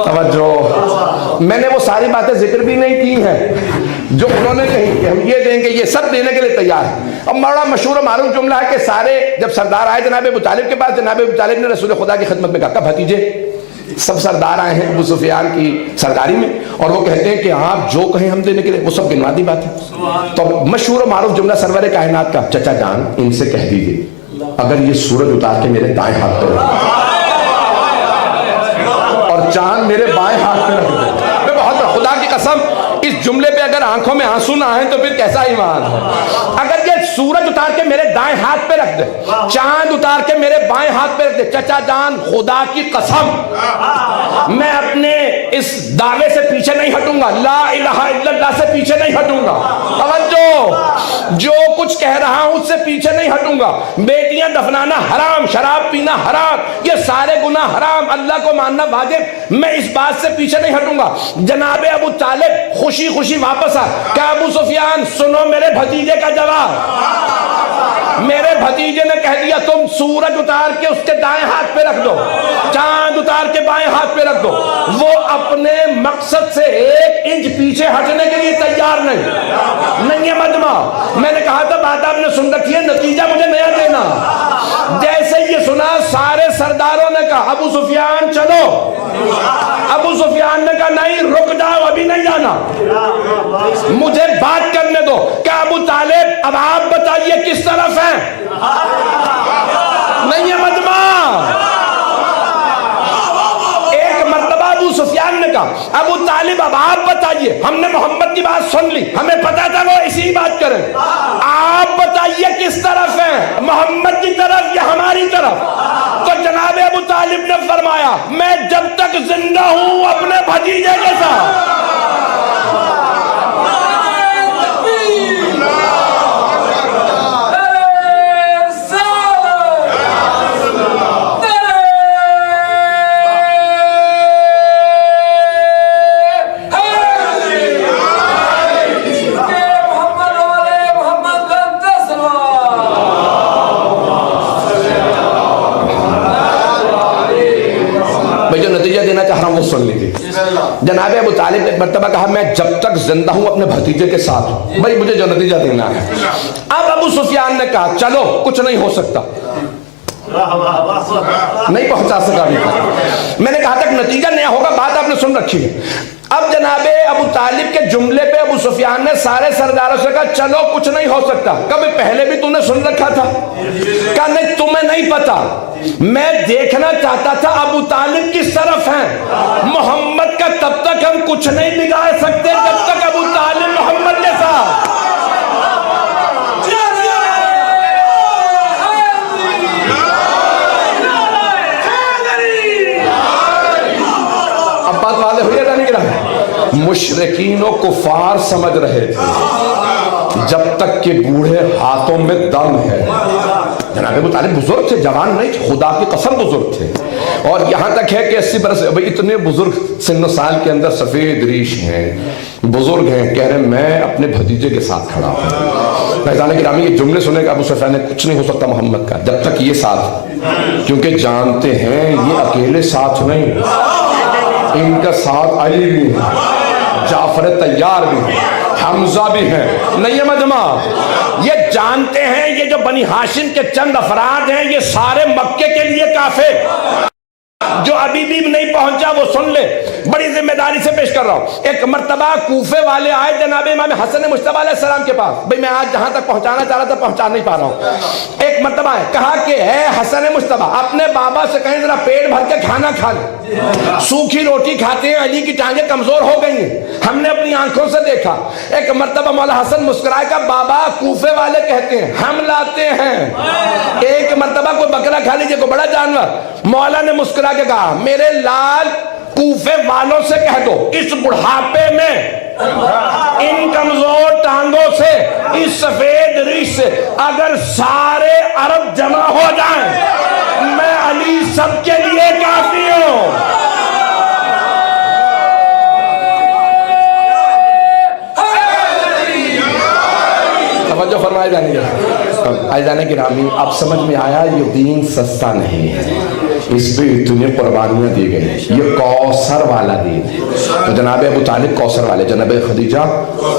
توجہ، میں نے وہ ساری باتیں ذکر بھی نہیں کی ہیں جو انہوں نے کہی کہ ہم یہ دیں گے، یہ سب دینے کے لیے تیار ہے۔ اب بڑا مشہور و معروف جملہ ہے کہ سارے جب سردار آئے جناب ابو طالب کے پاس، جناب ابو طالب نے رسول خدا کی خدمت میں کہا بھتیجے سب سردار آئے ہیں ابو سفیان کی سرداری میں، اور وہ کہتے ہیں کہ آپ جو کہیں ہم دینے کے لیے، وہ سب گنوا دی بات ہے۔ تو مشہور و معروف جملہ سرور کائنات کا، چچا جان ان سے کہہ دیجیے اگر یہ سورج اتار کے میرے دائیں ہاتھ پہ اور چاند میرے بائیں ہاتھ پہ رکھ دے، بہت خدا کی قسم اس جملے پہ اگر آنکھوں میں آنسو نہ آئیں تو پھر کیسا ایمان ہے؟ اگر یہ سورج اتار کے میرے دائیں ہاتھ پہ رکھ دے، چاند اتار کے میرے بائیں ہاتھ پہ رکھ دے، چچا جان خدا کی قسم میں اپنے اس دعوے سے پیچھے نہیں ہٹوں گا، لا الہ الا اللہ سے پیچھے نہیں ہٹوں گا۔ توجہ، جو کچھ کہہ رہا ہوں اس سے پیچھے نہیں ہٹوں گا۔ بیٹیاں دفنانا حرام، شراب پینا حرام، یہ سارے گناہ حرام، اللہ کو ماننا واجب، میں اس بات سے پیچھے نہیں ہٹوں گا۔ جناب ابو طالب خوشی خوشی واپس آ کہ ابو سفیان سنو میرے بھتیجے کا جواب۔ میرے بھتیجے نے کہہ دیا تم سورج اتار کے اس کے دائیں ہاتھ پہ رکھ دو، چاند اتار کے بائیں ہاتھ پہ رکھ دو، وہ اپنے مقصد سے 1 انچ پیچھے ہٹنے کے لیے تیار نہیں ہے مجمع۔ میں نے کہا تھا بات آپ نے سن رکھی ہے، نتیجہ مجھے نیا دینا۔ جیسے یہ سنا سارے سرداروں نے کہا ابو سفیان چلو، ابو سفیان نے کہا نہیں رک جاؤ، ابھی نہیں جانا، مجھے بات کرنے دو۔ کہ ابو طالب اب آپ بتائیے کس طرف ہیں؟ نہیں ہے مجمع۔ ایک مرتبہ ابو سفیان نے کہا ابو طالب اب آپ بتائیے، ہم نے محمد کی بات سن لی، ہمیں پتا تھا وہ اسی بات کریں، آپ بتائیے کس طرف ہیں، محمد کی طرف یا ہماری طرف؟ تو جناب ابو طالب نے فرمایا میں جب تک زندہ ہوں اپنے بھتیجے کے ساتھ۔ سن لیجیے، جناب ابو طالب نے ایک مرتبہ کہا میں جب تک زندہ ہوں اپنے بھتیجے کے ساتھ ہوں، بھائی مجھے جو نتیجہ دینا ہے۔ اب ابو سفیان نے کہا چلو کچھ نہیں ہو سکتا، نہیں پہنچا سکا ابھی تک. میں نے کہا تک نتیجہ نیا ہوگا, بات آپ نے سن رکھی ہے. اب جناب ابو طالب کے جملے پہ ابو سفیان نے سارے سرداروں سے کہا چلو کچھ نہیں ہو سکتا. کبھی پہلے بھی تم نے سن رکھا تھا؟ کہا نہیں تمہیں نہیں پتا, میں دیکھنا چاہتا تھا ابو طالب کس طرف ہیں. محمد کا تب تک ہم کچھ نہیں بگاڑ سکتے جب تک ابو طالب محمد کے ساتھ. اب بات واضح ہوئی ہے نہیں رہا. مشرکین و کفار سمجھ رہے تھے جب تک کہ بوڑھے ہاتھوں میں دم ہے. جناب ابو طالب بزرگ تھے, جوان نہیں تھے, خدا کی قسم بزرگ تھے. اور یہاں تک ہے کہ 80 برس اتنے بزرگ سن و سال کے اندر سفید ریش ہیں, بزرگ ہیں, کہہ رہے میں اپنے بھتیجے کے ساتھ کھڑا ہوں. فیضان گرامی یہ جملے سنے کہ ابو سفیان نے کچھ نہیں ہو سکتا محمد کا جب تک یہ ساتھ, کیونکہ جانتے ہیں یہ اکیلے ساتھ نہیں, ان کا ساتھ علی بھی ہے, جعفر طیار بھی ہے, حمزہ بھی ہے. نہیں ہے مجمع, یہ جانتے ہیں یہ جو بنی ہاشم کے چند افراد ہیں یہ سارے مکے کے لیے کافی. جو ابھی بھی نہیں پہنچا وہ سن لے, بڑی ذمہ داری سے پیش کر رہا ہوں. ایک مرتبہ کوفے والے آئے جناب امام حسن مجتبیٰ علیہ السلام کے پاس. بھئی میں آج جہاں تک پہنچانا چاہ رہا تھا پہنچا نہیں پا رہا ہوں. ایک مرتبہ ہے, کہا کہ اے حسن مجتبیٰ اپنے بابا سے کہیں ذرا پیٹ بھر کے کھانا کھا لے, سوکھی روٹی کھاتے ہیں, علی کی ٹانگیں کمزور ہو گئی ہیں, ہم نے اپنی آنکھوں سے دیکھا. ایک مرتبہ مولا حسن مسکرائے کا بابا کوفے والے کہتے ہیں ہم لاتے ہیں. ایک مرتبہ کوئی بکرا کھا لیجئے, کوئی بڑا جانور. مولا نے مسکرا کے کہا میرے لال کوفے والوں سے کہہ دو اس بڑھاپے میں ان کمزور ٹانگوں سے اس سفید ریش سے اگر سارے عرب جمع ہو جائیں میں علی سب کے لیے کافی ہوں. توجہ فرمائے جانے کی رامی, اب سمجھ میں آیا یہ دین سستا نہیں ہے, اس پہ اتنی قربانیاں دی گئی. یہ کوثر والا دین ہے. تو جناب ابو طالب کوثر والے, جناب خدیجہ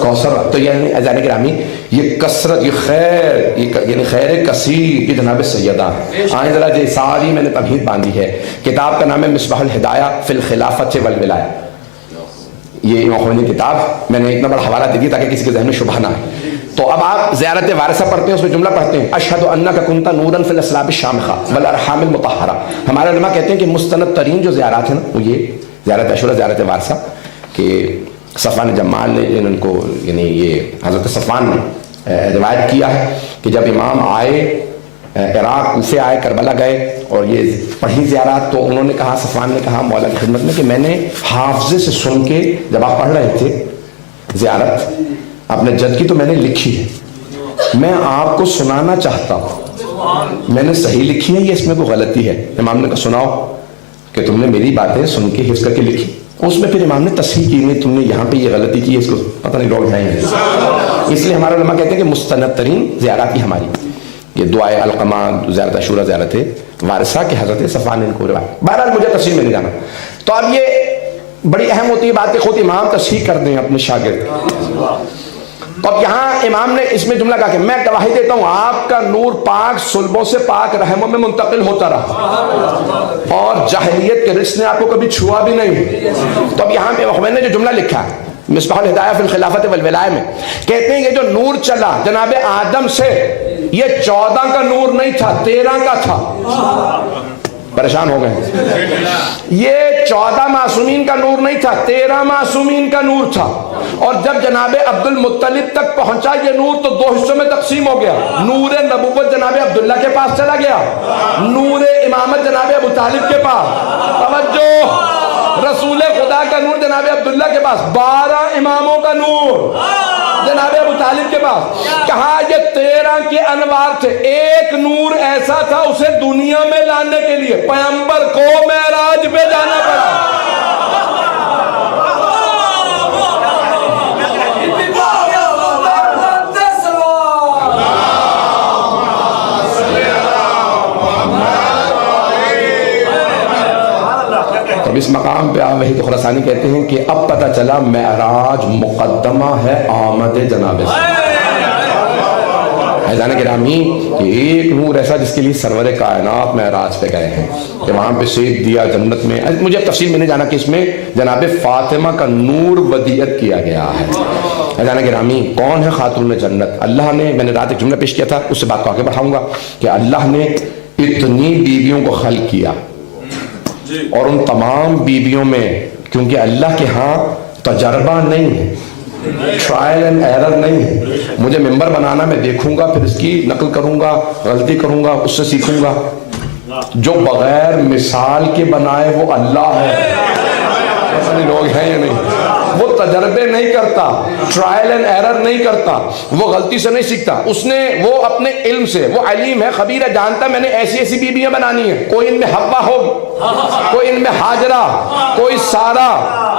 کوثر. تو یعنی اذان گرامی یہ کثرت, یہ خیر, یعنی خیر کثیر, یہ جناب سیدہ ہے. آئیں ذرا یہ ساری میں نے تمہید باندھی ہے. کتاب کا نام ہے مصباح الہدایہ فی الخلافت والولایہ. یہ امام خمینی کتاب, میں نے اتنا بڑا حوالہ دے دیا تاکہ کسی کے ذہن میں شبہ نہ آئے. تو اب آپ زیارت وارثہ پڑھتے ہیں, اس میں جملہ پڑھتے ہیں اشہد انک کنت نورا فی الاسلاب الشامخہ والارحام المطہرہ. ہمارے علماء کہتے ہیں کہ مستند ترین جو زیارات ہیں نا وہ یہ زیارت عاشورہ, زیارت وارثہ, کہ صفوان جمال نے ان کو, یعنی یہ حضرت صفوان نے روایت کیا ہے کہ جب امام آئے عراق, کوفے آئے, کربلا گئے اور یہ پڑھی زیارات, تو انہوں نے کہا, صفوان نے کہا مولا کی خدمت میں کہ میں نے حافظے سے سن کے جب آپ پڑھ رہے تھے زیارت اپنے جد کی تو میں نے لکھی ہے, میں آپ کو سنانا چاہتا ہوں, میں نے صحیح لکھی ہے, یہ اس میں کوئی غلطی ہے. امام نے کہا سناؤ کہ تم نے میری باتیں سن کے حفظ کر کے لکھی. اس میں پھر امام نے تصحیح کی, نہیں تم نے یہاں پہ یہ غلطی کی ہے, اس کو پتہ نہیں لوگ جائیں گے. اس لیے ہمارے علماء کہتے ہیں کہ مستند ترین زیارات ہی ہماری یہ دعائے علقمہ, زیارت عاشورہ, زیارت وارثہ کے حضرت صفوان نے ان کو روایت. بہرحال مجھے تصحیح میں نہیں جانا. تو اب یہ بڑی اہم ہوتی ہے بات کہ خود امام تصحیح کر دیں اپنے شاگرد. تو اب یہاں امام نے اس میں جملہ کہا کہ میں گواہی دیتا ہوں آپ کا نور پاک صلبوں سے پاک رحموں میں منتقل ہوتا رہا اور جاہلیت کے رزق نے آپ کو کبھی چھوا بھی نہیں. تو اب یہاں پہ میں نے جو جملہ لکھا ہے مصباح الہدایہ فی الخلافت والولایہ میں کہتے ہیں یہ جو نور چلا جناب آدم سے, یہ 14 کا نور نہیں تھا, 13 کا تھا. پریشان ہو گئے. یہ 14 معصومین کا نور نہیں تھا, 13 معصومین کا نور تھا. اور جب جناب عبد المطلب تک پہنچا یہ نور تو 2 حصوں میں تقسیم ہو گیا. نور نبوت جناب عبداللہ کے پاس چلا گیا, نور امامت جناب ابو طالب کے پاس. توجہ, رسول خدا کا نور جناب عبداللہ کے پاس, 12 اماموں کا نور جناب ابو طالب کے پاس. کہا یہ 13 کے انوار تھے, ایک نور ایسا تھا اسے دنیا میں لانے کے لیے پیغمبر کو معراج پہ جانا پڑا. اب اس مقام پہ وحید خراسانی کہتے ہیں کہ اب پتہ چلا معراج مقدمہ ہے آمد جناب. فیضان گرامی کہ ایک نور ایسا جس کے لیے سرور کائنات معراج پہ گئے ہیں کہ وہاں پہ سیک دیا جنت میں. مجھے اب تفصیل میں نہیں جانا کہ اس میں جناب فاطمہ کا نور ودیعت کیا گیا ہے. فیضان گرامی کون ہے خاتون جنت؟ اللہ نے، میں نے رات ایک جملہ پیش کیا تھا، اس سے بات کو آگے بڑھاؤں گا کہ اللہ نے اتنی بیویوں کو خلق کیا اور ان تمام بیویوں میں کیونکہ اللہ کے ہاں تجربہ نہیں ہے، ٹرائل اینڈ ایرر نہیں ہے، مجھے ممبر بنانا، میں دیکھوں گا پھر اس کی نقل کروں گا، غلطی کروں گا، اس سے سیکھوں گا. جو بغیر مثال کے بنائے وہ اللہ ہے. پتہ نہیں لوگ ہیں یا نہیں. وہ تجربے نہیں کرتا، ٹرائل اینڈ ایرر نہیں کرتا، وہ غلطی سے نہیں سیکھتا. اس نے وہ اپنے علم سے، وہ علیم ہے، خبیر ہے، جانتا میں نے ایسی ایسی بیویاں بنانی ہیں. کوئی ان میں حوا ہوگی، کوئی ان میں ہاجرہ، کوئی سارہ،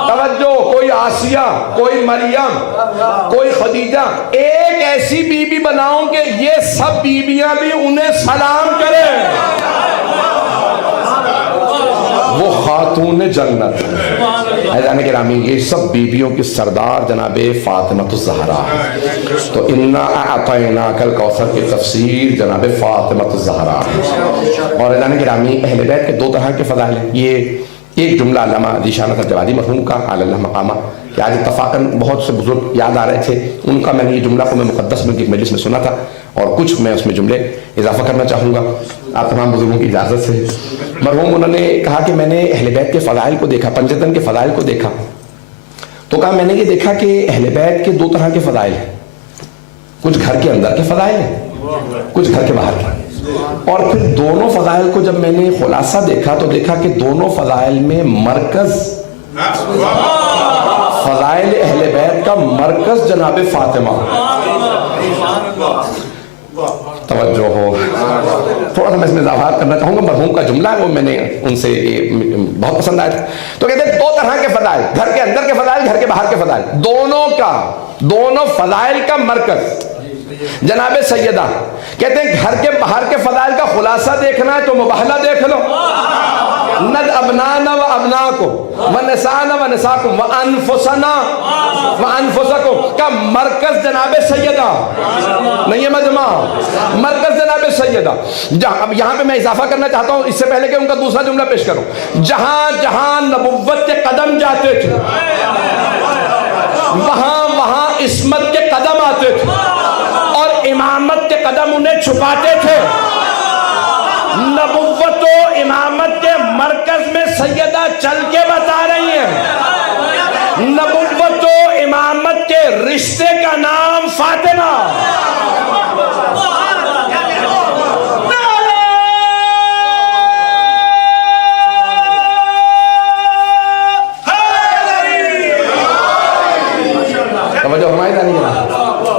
توجہ، کوئی آسیہ، کوئی مریم، کوئی خدیجہ. ایک ایسی بیوی بناؤں کہ یہ سب بیویاں بھی انہیں سلام کریں. وہ خاتون جنت حیران گرامی. یہ سب بیویوں کی سردار جناب فاطمہ الزہرا ہے. تو انا اعطیناک الکوثر کی تفسیر جناب فاطمہ الزہرا ہے. اور حیران گرامی اہل بیت کے دو طرح کے فضائل ہیں. یہ ایک جملہ علامہ ذیشان الجوادی مرحوم کا علی اللہ مقامہ کہ آج اتفاقاً بہت سے بزرگ یاد آ رہے تھے ان کا، میں نے یہ جملہ کو میں مقدس میں کی مجلس میں سنا تھا اور کچھ میں اس میں جملے اضافہ کرنا چاہوں گا آپ تمام بزرگوں کی اجازت سے. مرحوم انہوں نے کہا کہ میں نے اہل بیت کے فضائل کو دیکھا، پنجتن کے فضائل کو دیکھا تو کہا میں نے یہ دیکھا کہ اہل بیت کے دو طرح کے فضائل ہیں. کچھ گھر کے اندر کے فضائل ہیں، کچھ گھر کے باہر کے. اور پھر دونوں فضائل کو جب میں نے خلاصہ دیکھا تو دیکھا کہ دونوں فضائل میں مرکز، فضائل اہل بیت کا مرکز جناب فاطمہ. توجہ ہو، تھوڑا سا میں اس میں اضافات کرنا چاہوں گا. مرحوم کا جملہ ہے وہ میں نے ان سے بہت پسند آیا تھا. تو کہتے ہیں دو طرح کے فضائل، گھر کے اندر کے فضائل، گھر کے باہر کے فضائل، دونوں فضائل کا مرکز جناب سیدہ. کہتے ہیں گھر کے باہر کے فضائل کا خلاصہ دیکھنا ہے تو مباہلہ دیکھ لو. ند ابنانا و ابناکم و نسانا و نساکم و انفسنا و انفسکم کا مرکز جناب سیدہ نہیں ہے مجمع، مرکز جناب سیدہ. اب یہاں پہ میں اضافہ کرنا چاہتا ہوں اس سے پہلے کہ ان کا دوسرا جملہ پیش کروں. جہاں جہاں نبوت کے قدم جاتے تھے وہاں وہاں عصمت کے قدم آتے تھے اور امامت کے قدم انہیں چھپاتے تھے. نبوت و امامت کے مرکز میں سیدہ چل کے بتا رہی ہیں. نبوت و امامت کے رشتے کا نام فاطمہ.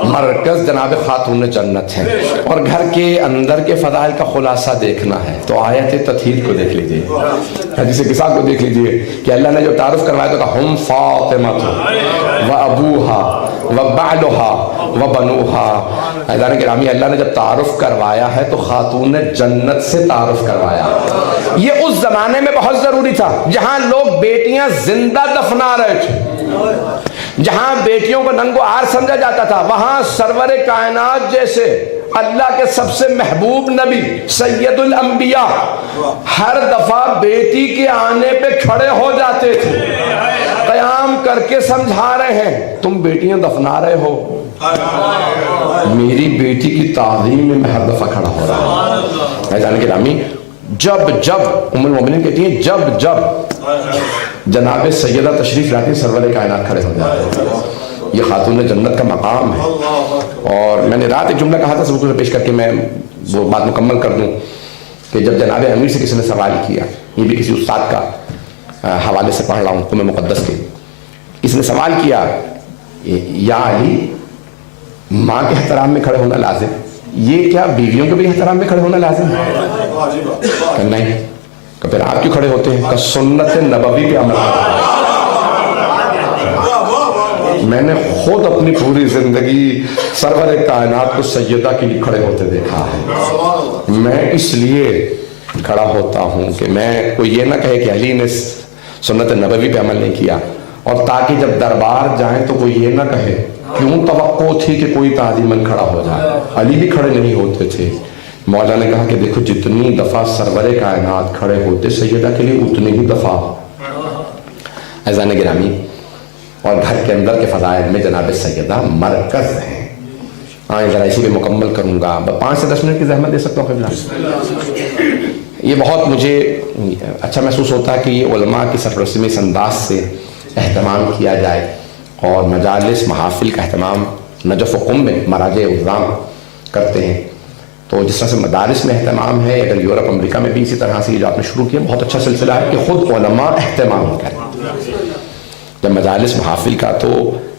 مرکز جناب خاتون جنت ہے. اور گھر کے اندر کے فضائل کا خلاصہ دیکھنا ہے تو آیت تطہیر کو دیکھ لیجئے، حدیث قصہ کو دیکھ لیجئے کہ اللہ نے جو تعارف کروایا تو کہا ہم فاطمہ و ابوہا و بعلہا و بنوہا. حضرات گرامی اللہ نے جب تعارف کروایا ہے تو خاتون جنت سے تعارف کروایا. یہ اس زمانے میں بہت ضروری تھا جہاں لوگ بیٹیاں زندہ دفنا رہے تھے، جہاں بیٹیوں کو ننگو آر سمجھا جاتا تھا. وہاں سرور کائنات جیسے اللہ کے سب سے محبوب نبی سید الانبیاء ہر دفعہ بیٹی کے آنے پہ کھڑے ہو جاتے تھے، قیام کر کے سمجھا رہے ہیں تم بیٹیاں دفنا رہے ہو، میری بیٹی کی تعظیم میں میں ہر دفعہ کھڑا ہو رہا ہوں. جان کے رامی جب ام المومنین کہتی ہیں جب جناب سیدہ تشریف لاتی سرور کائنات کھڑے ہو جاتے ہیں. یہ خاتون جنت کا مقام ہے. اور میں نے رات ایک جملہ کہا تھا سب کو پیش کر کے میں وہ بات مکمل کر دوں کہ جب جناب امیر سے کسی نے سوال کیا، یہ بھی کسی استاد کا حوالے سے پڑھ رہا ہوں حکم مقدس کے، اس نے سوال کیا یا علی ماں کے احترام میں کھڑے ہونا لازم، یہ کیا بیویوں کے بھی احترام میں کھڑے ہونا لازم ہے؟ کہ نہیں. کہ پھر آپ کیوں کھڑے ہوتے ہیں؟ کہ سنت نبوی پہ عمل کرتے ہیں. میں نے خود اپنی پوری زندگی سرور کائنات کو سیدہ کے لیے کھڑے ہوتے دیکھا ہے. میں اس لیے کھڑا ہوتا ہوں کہ میں کوئی یہ نہ کہے کہ علی نے سنت نبوی پہ عمل نہیں کیا، اور تاکہ جب دربار جائیں تو کوئی یہ نہ کہے کیوں توقع تھی کہ کوئی تعظیماً کھڑا ہو جائے؟ علی بھی کھڑے نہیں ہوتے تھے. مولا نے کہا کہ دیکھو جتنی دفعہ سرور کائنات کھڑے ہوتے سیدہ کے لیے اتنی ہی دفعہ. عزیزان گرامی، اور گھر کے اندر کے فضائل میں جناب سیدہ مرکز ہیں. ذرا اسی پہ مکمل کروں گا. 5 سے 10 منٹ کی زحمت دے سکتا ہوں قبلہ؟ یہ بہت مجھے اچھا محسوس ہوتا ہے کہ یہ علماء کی سرپرستی میں اس انداز سے اہتمام کیا جائے، اور مجالس محافل کا اہتمام نجف و قم میں مراجع عظام کرتے ہیں. تو جس طرح سے مدارس میں اہتمام ہے، اگر یورپ امریکہ میں بھی اسی طرح سے یہ جو آپ نے شروع کیا بہت اچھا سلسلہ ہے کہ خود علماء اہتمام کریں. جب مجالس محافل کا تو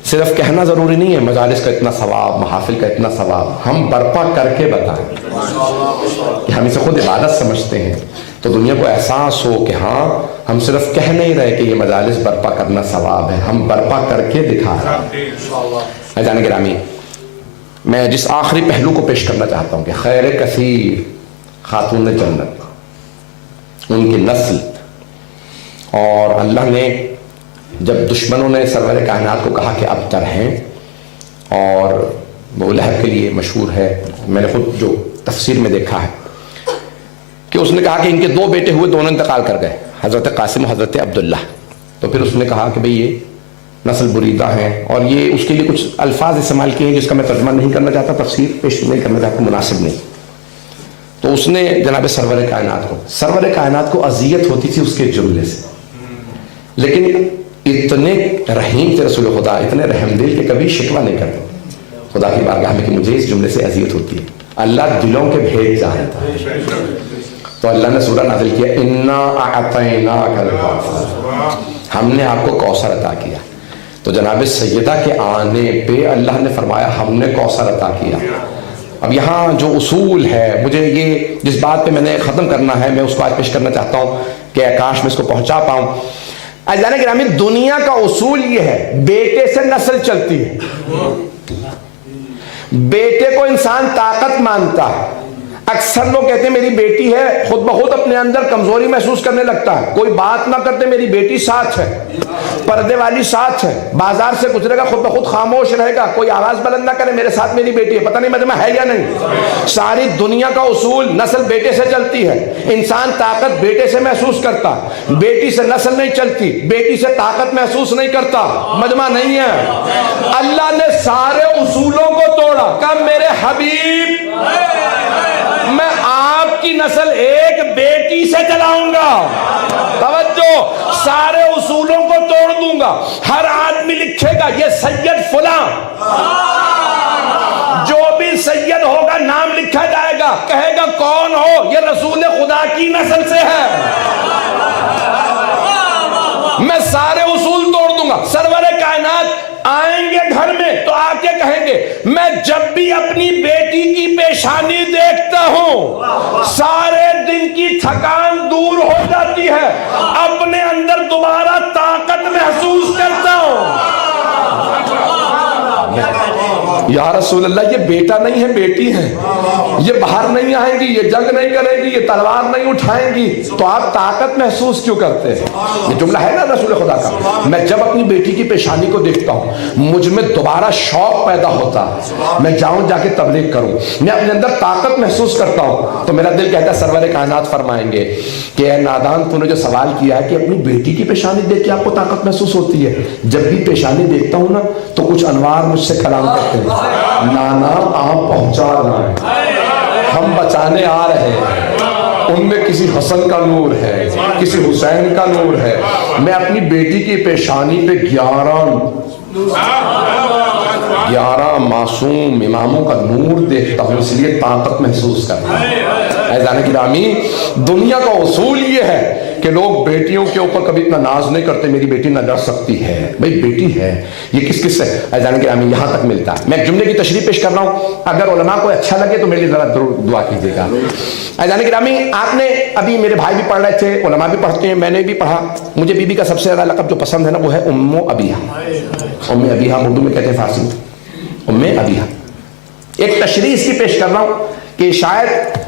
صرف کہنا ضروری نہیں ہے مجالس کا اتنا ثواب، محافل کا اتنا ثواب، ہم برپا کر کے بتائیں کہ ہم اسے خود عبادت سمجھتے ہیں، تو دنیا کو احساس ہو کہ ہاں ہم صرف کہہ نہیں رہے کہ یہ مجالس برپا کرنا ثواب ہے، ہم برپا کر کے دکھا رہے ہیں. جان گرامی، میں جس آخری پہلو کو پیش کرنا چاہتا ہوں کہ خیر کثیر خاتون جنت، ان کی نسل، اور اللہ نے جب دشمنوں نے سرور کائنات کو کہا کہ ابتر ہیں، اور وہ لہب کے لیے مشہور ہے، میں نے خود جو تفسیر میں دیکھا ہے کہ اس نے کہا کہ ان کے 2 بیٹے ہوئے، دونوں انتقال کر گئے، حضرت قاسم و حضرت عبداللہ. تو پھر اس نے کہا کہ بھئی یہ نسل بریدہ ہیں، اور یہ اس کے لیے کچھ الفاظ استعمال کیے ہیں جس کا میں ترجمہ نہیں کرنا چاہتا، تفسیر پیش نہیں کرنا چاہتا، مناسب نہیں. تو اس نے جناب سرور کائنات کو اذیت ہوتی تھی اس کے جملے سے، لیکن اتنے رحیم تھے رسول خدا، اتنے رحم دل کہ کبھی شکوہ نہیں کرتے خدا کی بارگاہ میں کہ مجھے اس جملے سے اذیت ہوتی ہے. اللہ دلوں کے بھید جانتا ہے. تو اللہ نے سورہ نازل کیا انا اعطیناک الکوثر، ہم نے آپ کو کوثر عطا کیا. تو جناب سیدہ کے آنے پہ اللہ نے فرمایا ہم نے کوثر عطا کیا. اب یہاں جو اصول ہے، مجھے یہ جس بات پہ میں نے ختم کرنا ہے میں اس کو آج پیش کرنا چاہتا ہوں کہ کاش میں اس کو پہنچا پاؤں. عزیزان گرامی، دنیا کا اصول یہ ہے بیٹے سے نسل چلتی ہے. بیٹے کو انسان طاقت مانتا ہے. اکثر لوگ کہتے ہیں میری بیٹی ہے، خود بخود اپنے اندر کمزوری محسوس کرنے لگتا ہے. کوئی بات نہ کرتے میری بیٹی ساتھ ہے، پردے والی ساتھ ہے، بازار سے گزرے گا خود بخود خاموش رہے گا، کوئی آواز بلند نہ کرے میرے ساتھ میری بیٹی ہے، پتہ نہیں مجمع ہے یا نہیں. ساری دنیا کا اصول نسل بیٹے سے چلتی ہے. انسان طاقت بیٹے سے محسوس کرتا، بیٹی سے نسل نہیں چلتی، بیٹی سے طاقت محسوس نہیں کرتا، مجمع نہیں ہے. اللہ نے سارے اصولوں کو توڑا. کہا میرے حبیب میں آپ کی نسل ایک بیٹی سے چلاؤں گا. توجہ، سارے اصولوں کو توڑ دوں گا. ہر آدمی لکھے گا یہ سید فلاں، جو بھی سید ہوگا نام لکھا جائے گا، کہے گا کون ہو؟ یہ رسول خدا کی نسل سے ہے. میں سارے اصول توڑ دوں گا. سرور کائنات آئیں گے گھر میں تو آ کے کہیں گے میں جب بھی اپنی بیٹی کی پیشانی دیکھتا ہوں سارے دن کی تھکان دور ہو جاتی ہے، اپنے اندر دوبارہ طاقت محسوس کرتا ہوں. یا رسول اللہ یہ بیٹا نہیں ہے بیٹی ہے، یہ باہر نہیں آئیں گی، یہ جنگ نہیں کرے گی، یہ تلوار نہیں اٹھائیں گی، تو آپ طاقت محسوس کیوں کرتے ہیں؟ یہ جملہ ہے نا رسول خدا کا. میں جب اپنی بیٹی کی پیشانی کو دیکھتا ہوں مجھ میں دوبارہ شوق پیدا ہوتا ہے، میں جاؤں جا کے تبلیغ کروں، میں اپنے اندر طاقت محسوس کرتا ہوں. تو میرا دل کہتا ہے سرور کائنات فرمائیں گے کہ اے نادان تو نے جو سوال کیا ہے کہ اپنی بیٹی کی پیشانی دیکھ کے آپ کو طاقت محسوس ہوتی ہے. جب بھی پیشانی دیکھتا ہوں نا تو کچھ انوار مجھ سے کلام کرتے ہیں، نانا آپ پہنچا رہے ہیں، ہم بچانے آ رہے ہیں، ان میں کسی حسن کا نور ہے، کسی حسین کا نور ہے. میں اپنی بیٹی کی پیشانی پہ 11 معصوم اماموں کا نور دیکھتا ہوں، اس لیے طاقت محسوس کرتا ہوں. عزیزان گرامی، دنیا کا اصول یہ ہے کہ لوگ بیٹیوں کے اوپر کبھی اتنا ناز نہیں کرتے، میری بیٹی نہ ڈر سکتی ہے. بھئی بیٹی ہے، یہ کس کس سے عزیزان گرامی یہاں تک ملتا ہے. میں ایک جملے کی تشریح پیش کر رہا ہوں، اگر علماء کو اچھا لگے تو میرے لیے ذرا دعا کیجیے گا. عزیزان گرامی، آپ نے ابھی میرے بھائی بھی پڑھ رہے تھے، علماء بھی پڑھتے ہیں، میں نے بھی پڑھا. مجھے بی بی کا سب سے زیادہ لقب جو پسند ہے نا وہ ہے ام ابیہا. ام ابیہا اردو میں کہتے ہیں، فارسی میں ام ابیہا. ایک تشریح اس کی پیش کر رہا ہوں کہ شاید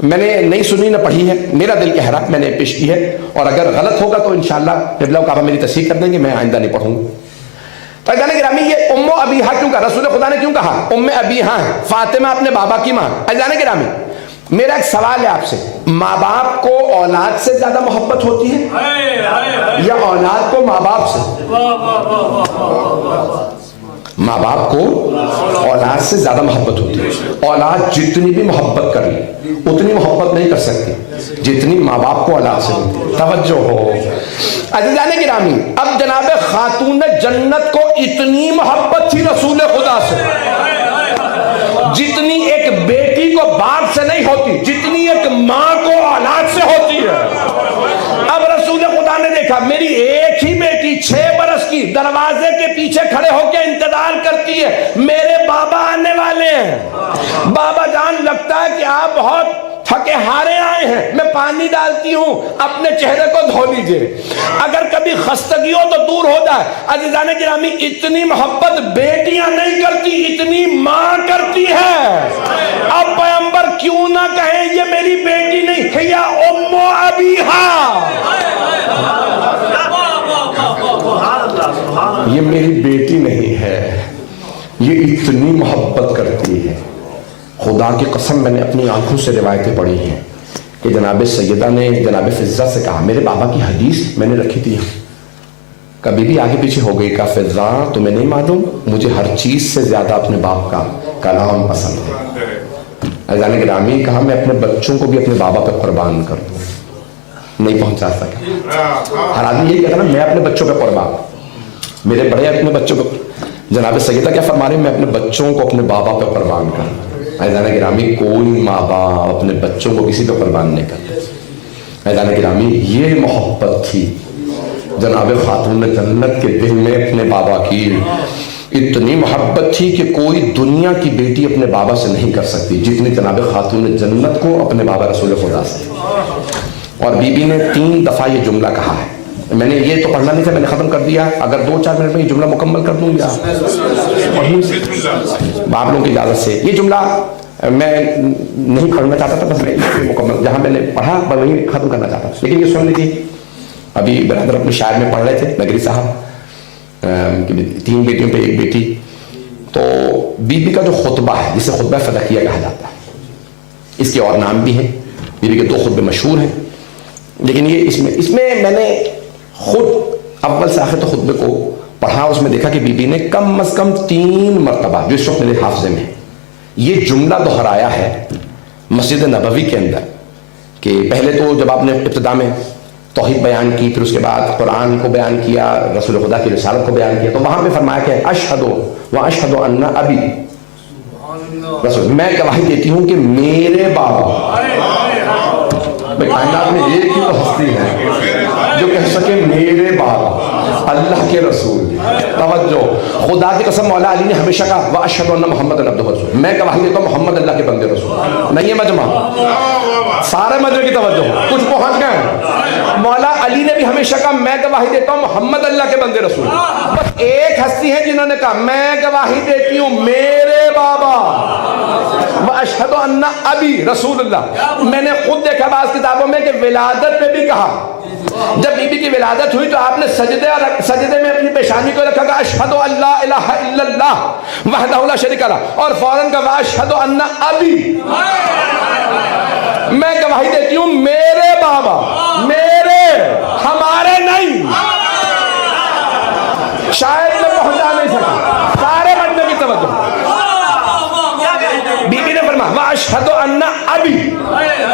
میں نے نہیں سنی نہ پڑھی ہے، میرا دل کہہ رہا میں نے پیش کی ہے، اور اگر غلط ہوگا تو انشاءاللہ قبلہ و کعبہ میری تصحیح کر دیں گے، میں آئندہ نہیں پڑھوں گا. جانے گرامی یہ ام ابیہا کیوں کہا؟ رسول خدا نے کیوں کہا ام ابیہا ہے؟ فاطمہ اپنے بابا کی ماں۔ جانے گرامی میرا ایک سوال ہے آپ سے، ماں باپ کو اولاد سے زیادہ محبت ہوتی ہے یا اولاد کو ماں باپ سے؟ ماں باپ کو اولاد سے زیادہ محبت ہوتی ہے۔ اولاد جتنی بھی محبت کر لے اتنی محبت نہیں کر سکتی جتنی ماں باپ کو اولاد سے ہوتی ہے۔ توجہ ہو عزیزان گرامی، اب جناب خاتون جنت کو اتنی محبت تھی رسول خدا سے جتنی ایک بیٹی کو باپ سے نہیں ہوتی، جتنی ایک ماں کو اولاد سے ہوتی ہے۔ اب رسول خدا نے دیکھا میری ایک ہی بیٹی 6 برس کی دروازے کے پیچھے کھڑے ہو کے انتظار کرتی ہے، میرے بابا آنے والے ہیں، بابا جان لگتا ہے کہ آپ بہت تھکے ہارے آئے ہیں، میں پانی ڈالتی ہوں، اپنے چہرے کو دھو لیجئے، اگر کبھی خستگی ہو تو دور ہو جائے۔ عزیزان گرامی اتنی محبت بیٹیاں نہیں کرتی اتنی ماں کرتی ہے۔ اب پیغمبر کیوں نہ کہیں یہ میری بیٹی نہیں ہے یا ام ابیہا، یہ میری بیٹی نہیں ہے، یہ اتنی محبت کرتی ہے۔ خدا کی قسم میں نے اپنی آنکھوں سے روایتیں پڑھی ہیں کہ جناب سیدہ نے جناب فضہ سے کہا، میرے بابا کی حدیث میں نے رکھی تھی، کبھی بھی آگے پیچھے ہو گئی، کہا فضہ تمہیں نہیں معلوم مجھے ہر چیز سے زیادہ اپنے باپ کا کلام پسند ہے۔ عزیزان گرامی کہا میں اپنے بچوں کو بھی اپنے بابا پہ قربان کر دوں، نہیں پہنچا سکا۔ ہر آدمی یہی کہتا نا میں اپنے بچوں پہ قربان، میرے بڑے اپنے بچوں کو، جناب سیدہ کیا فرما رہے ہیں میں اپنے بچوں کو اپنے بابا پہ قربان کر دوں۔ عزیزان گرامی کوئی ماں باپ اپنے بچوں کو کسی پہ قربان نہیں کرتے۔ عزیزان گرامی یہ محبت تھی جناب خاتون جنت کے دل میں اپنے بابا کی، اتنی محبت تھی کہ کوئی دنیا کی بیٹی اپنے بابا سے نہیں کر سکتی جتنی جناب خاتون جنت کو اپنے بابا رسول خدا سے۔ اور بی بی نے 3 دفعہ یہ جملہ کہا ہے، میں نے یہ تو پڑھنا نہیں تھا، میں نے ختم کر دیا، اگر 2-4 منٹ میں یہ جملہ مکمل کر دوں گا آپ لوگوں کی اجازت سے۔ یہ جملہ میں نہیں پڑھنا چاہتا تھا، بس میں مکمل جہاں میں نے پڑھا میں وہیں ختم کرنا چاہتا تھا، لیکن یہ سن لیجیے۔ ابھی برادر اپنے شاعر میں پڑھ رہے تھے نگری صاحب 3 بیٹیوں پہ 1 بیٹی، تو بی بی کا جو خطبہ ہے جسے خطبہ فدقیہ کہا جاتا ہے، اس کے اور نام بھی ہیں، بی بی کے 2 خطبے مشہور ہیں، لیکن یہ اس میں میں نے خود اول سے آخر تو خطبے کو پڑھا، اس میں دیکھا کہ بی بی نے کم از کم 3 مرتبہ جو اس وقت میرے حافظے میں یہ جملہ دہرایا ہے مسجد نبوی کے اندر، کہ پہلے تو جب آپ نے ابتدا میں توحید بیان کی، پھر اس کے بعد قرآن کو بیان کیا، رسول خدا کی رسالت کو بیان کیا، تو وہاں پہ فرمایا کہ اشہد و اشہد ان ابی، رسول میں گواہی دیتی ہوں کہ میرے بابا، کائنات میں ایک ہی تو ہستی ہے جو کہہ سکے میرے بابا، اللہ کے رسول۔ توجہ، خدا کی قسم مولا علی نے ہمیشہ کہا وَأَشْهَدُ أَنَّ مُحَمَّدًا عَبْدُهُ وَرَسُولُهُ، میں گواہی دیتا ہوں محمد اللہ کے بندے رسول۔ نہیں ہے مجمع، سارے مجمع کی توجہ، کچھ پہنچ گئے۔ مولا علی نے بھی ہمیشہ کہا میں گواہی دیتا ہوں محمد اللہ کے بندے رسول۔ بس ایک ہستی ہے جنہوں نے کہا میں گواہی دیتی ہوں میرے بابا وَأَشْهَدُ أَنَّ أَبِي رسول اللہ۔ میں نے خود دیکھا بعض کتابوں میں کہ ولادت میں بھی کہا، جب بی بی کی ولادت ہوئی تو آپ نے سجدے میں اپنی پیشانی کو رکھا کہ اشہد ان لا الہ الا اللہ وحدہ لا شریک لہ، اور فوراً کہا اشہد ان ابی، میں گواہی دیتی ہوں میرے بابا، میرے، ہمارے نہیں۔ شاید میں پہنچا نہیں سکا، سارے مجمع کی توجہ۔ بی بی نے فرمایا واشہد ان ابی،